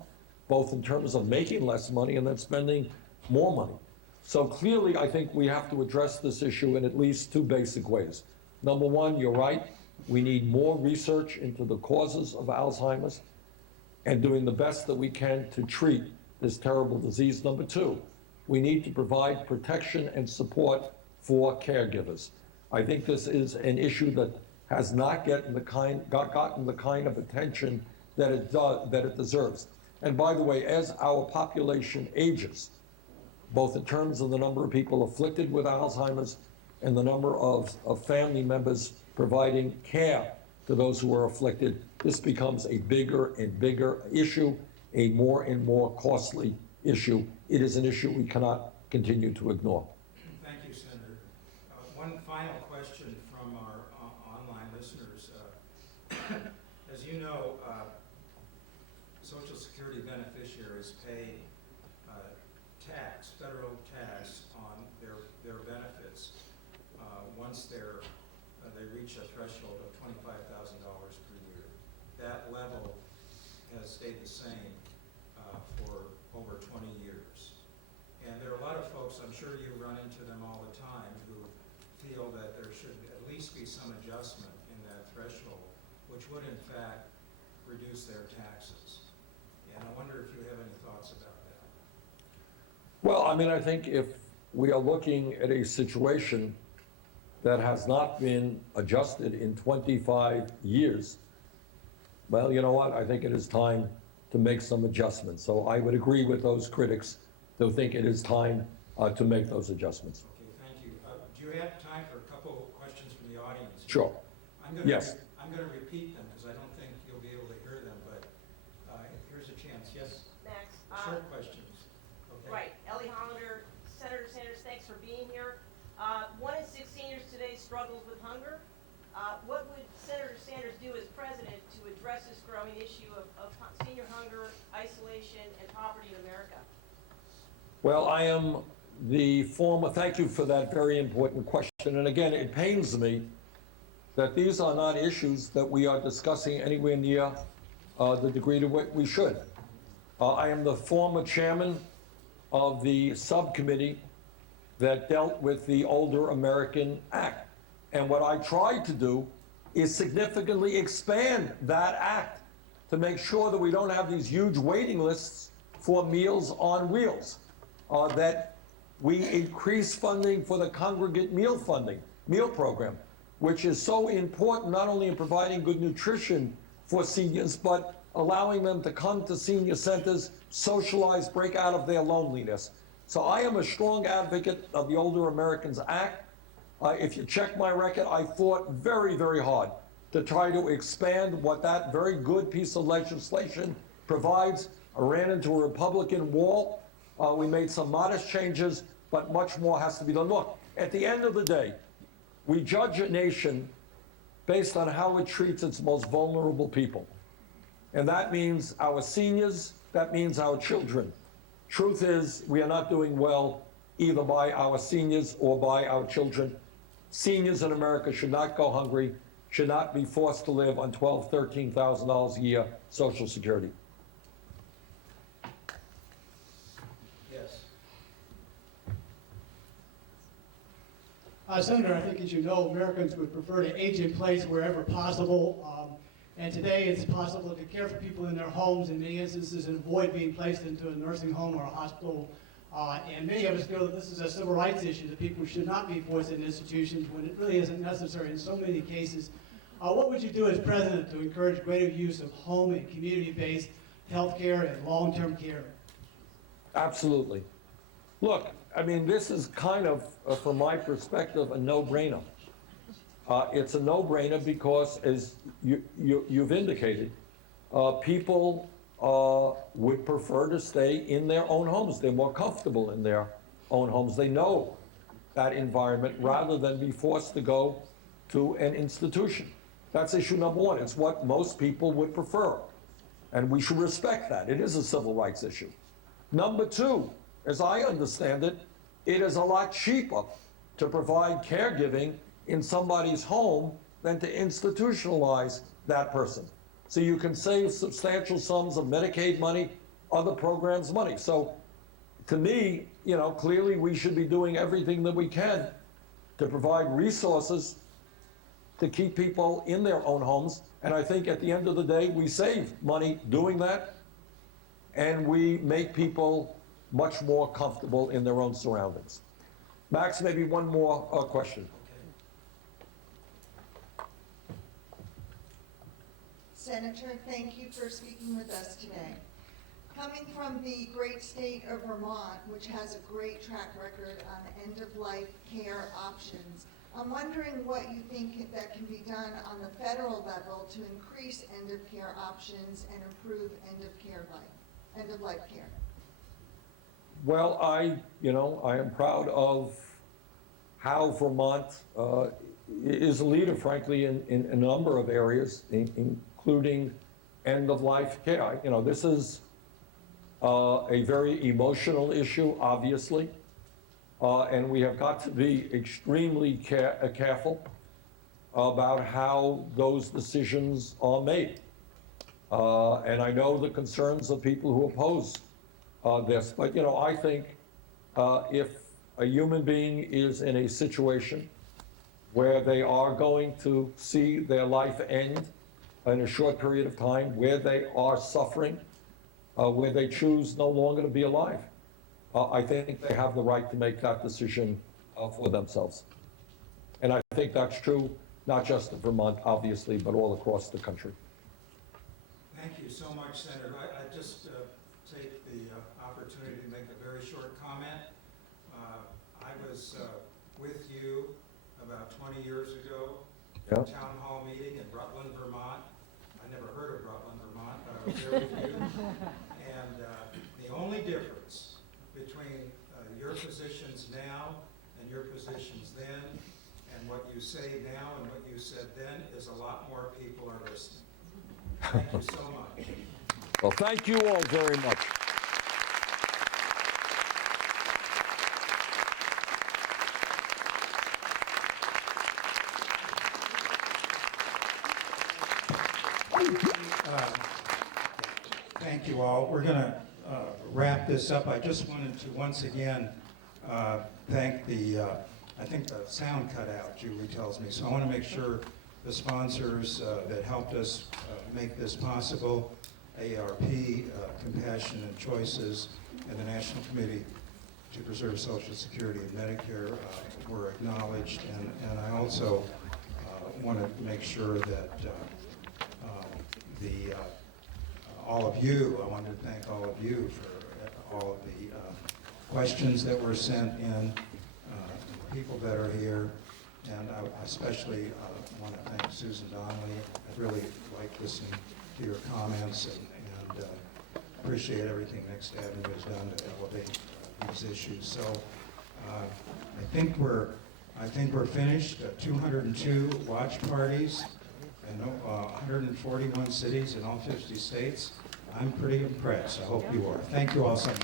both in terms of making less money and then spending more money. So clearly, I think we have to address this issue in at least two basic ways. Number one, you're right, we need more research into the causes of Alzheimer's and doing the best that we can to treat this terrible disease. Number two, we need to provide protection and support for caregivers. I think this is an issue that has not gotten the kind of attention that it deserves. And by the way, as our population ages, both in terms of the number of people afflicted with Alzheimer's and the number of family members providing care to those who are afflicted, this becomes a bigger and bigger issue, a more and more costly issue. It is an issue we cannot continue to ignore. Thank you, Senator. One final question from our online listeners. As you know, Social Security beneficiaries pay federal tax on their benefits once they reach a threshold of $25,000 per year. That level has stayed the same for over 20 years. And there are a lot of folks, I'm sure you run into them all the time, who feel that there should at least be some adjustment in that threshold, which would in fact reduce their taxes. And I wonder if you have any thoughts about that. Well, I mean, I think if we are looking at a situation that has not been adjusted in 25 years, well, you know what? I think it is time to make some adjustments. So I would agree with those critics who think it is time to make those adjustmants. Okay, thank you. Do you have time for a couple questions from the audience? Sure. Yes. I'm going to repeat them because I don't think you'll be able to hear them, but here's a chance. Yes? Max. Short questions. Okay. Right. Ellie Hollander, Senator Sanders, thanks for being here. 1 in 6 seniors today struggles with hunger. What would Senator Sanders do as president to address this growing issue of senior hunger, isolation, and poverty in America? Well, I am the former, thank you for that very important question. And again, it pains me that these are not issues that we are discussing anywhere near the degree to which we should. I am the former chairman of the subcommittee that dealt with the Older American Act. And what I tried to do is significantly expand that act to make sure that we don't have these huge waiting lists for Meals on Wheels, that we increase funding for the congregate meal program, which is so important not only in providing good nutrition for seniors, but allowing them to come to senior centers, socialize, break out of their loneliness. So I am a strong advocate of the Older Americans Act. If you check my record, I fought very, very hard to try to expand what that very good piece of legislation provides. I ran into a Republican wall. We made some modest changes, but much more has to be done. Look, at the end of the day, we judge a nation based on how it treats its most vulnerable people. And that means our seniors, that means our children. Truth is, we are not doing well either by our seniors or by our children. Seniors in America should not go hungry, should not be forced to live on $12,000, $13,000 a year Social Security. Yes. Senator, I think as you know, Americans would prefer to age in place wherever possible. And today it's possible to care for people in their homes in many instances and avoid being placed into a nursing home or a hospital. And many of us feel that this is a civil rights issue, that people should not be forced into institutions when it really isn't necessary in so many cases. What would you do as president to encourage greater use of home and community-based health care and long-term care? Absolutely. Look, I mean, this is kind of, from my perspective, a no-brainer. It's a no-brainer because, as you've indicated, people would prefer to stay in their own homes. They're more comfortable in their own homes. They know that environment rather than be forced to go to an institution. That's issue number one. It's what most people would prefer. And we should respect that. It is a civil rights issue. Number two, as I understand it, it is a lot cheaper to provide caregiving in somebody's home than to institutionalize that person. So you can save substantial sums of Medicaid money, other programs' money. So to me, you know, clearly we should be doing everything that we can to provide resources to keep people in their own homes. And I think at the end of the day, we save money doing that, and we make people much more comfortable in their own surroundings. Max, maybe one more question. Senator, thank you for speaking with us today. Coming from the great state of Vermont, which has a great track record on end-of-life care options, I'm wondering what you think that can be done on the federal level to increase end-of-care options and improve end-of-life care. Well, I am proud of how Vermont is a leader, frankly, in a number of areas, including end-of-life care. You know, this is a very emotional issue, obviously, and we have got to be extremely careful about how those decisions are made. And I know the concerns of people who oppose this, but you know, I think if a human being is in a situation where they are going to see their life end in a short period of time, where they are suffering, where they choose no longer to be alive, I think they have the right to make that decision for themselves. And I think that's true, not just in Vermont, obviously, but all across the country. Thank you so much, Senator. I just take the opportunity to make a very short comment. I was with you about 20 years ago at a town hall meeting in Rutland, Vermont. I never heard of Rutland, Vermont, but I was there with you. And the only difference between your positions now and your positions then, and what you say now and what you said then, is a lot more people are listening. Thank you so much. Well, thank you all very much. Thank you all. We're going to wrap this up. I just wanted to once again thank I think the sound cut out, Julie tells me, so I want to make sure the sponsors that helped us make this possible, ARP, Compassion and Choices, and the National Committee to Preserve Social Security and Medicare were acknowledged. And I also want to make sure that all of you, I want to thank all of you for all of the questions that were sent in, people that are here, and I especially want to thank Susan Donnelly. I really like listening to your comments and appreciate everything Next Avenue has done to elevate these issues. So I think we're finished. 202 watch parties in 141 cities in all 50 states. I'm pretty impressed. I hope you are. Thank you all so much.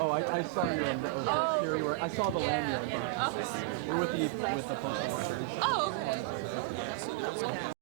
Oh, I saw you on here. You were. I saw the land you were. We're with the postal workers. Oh, okay.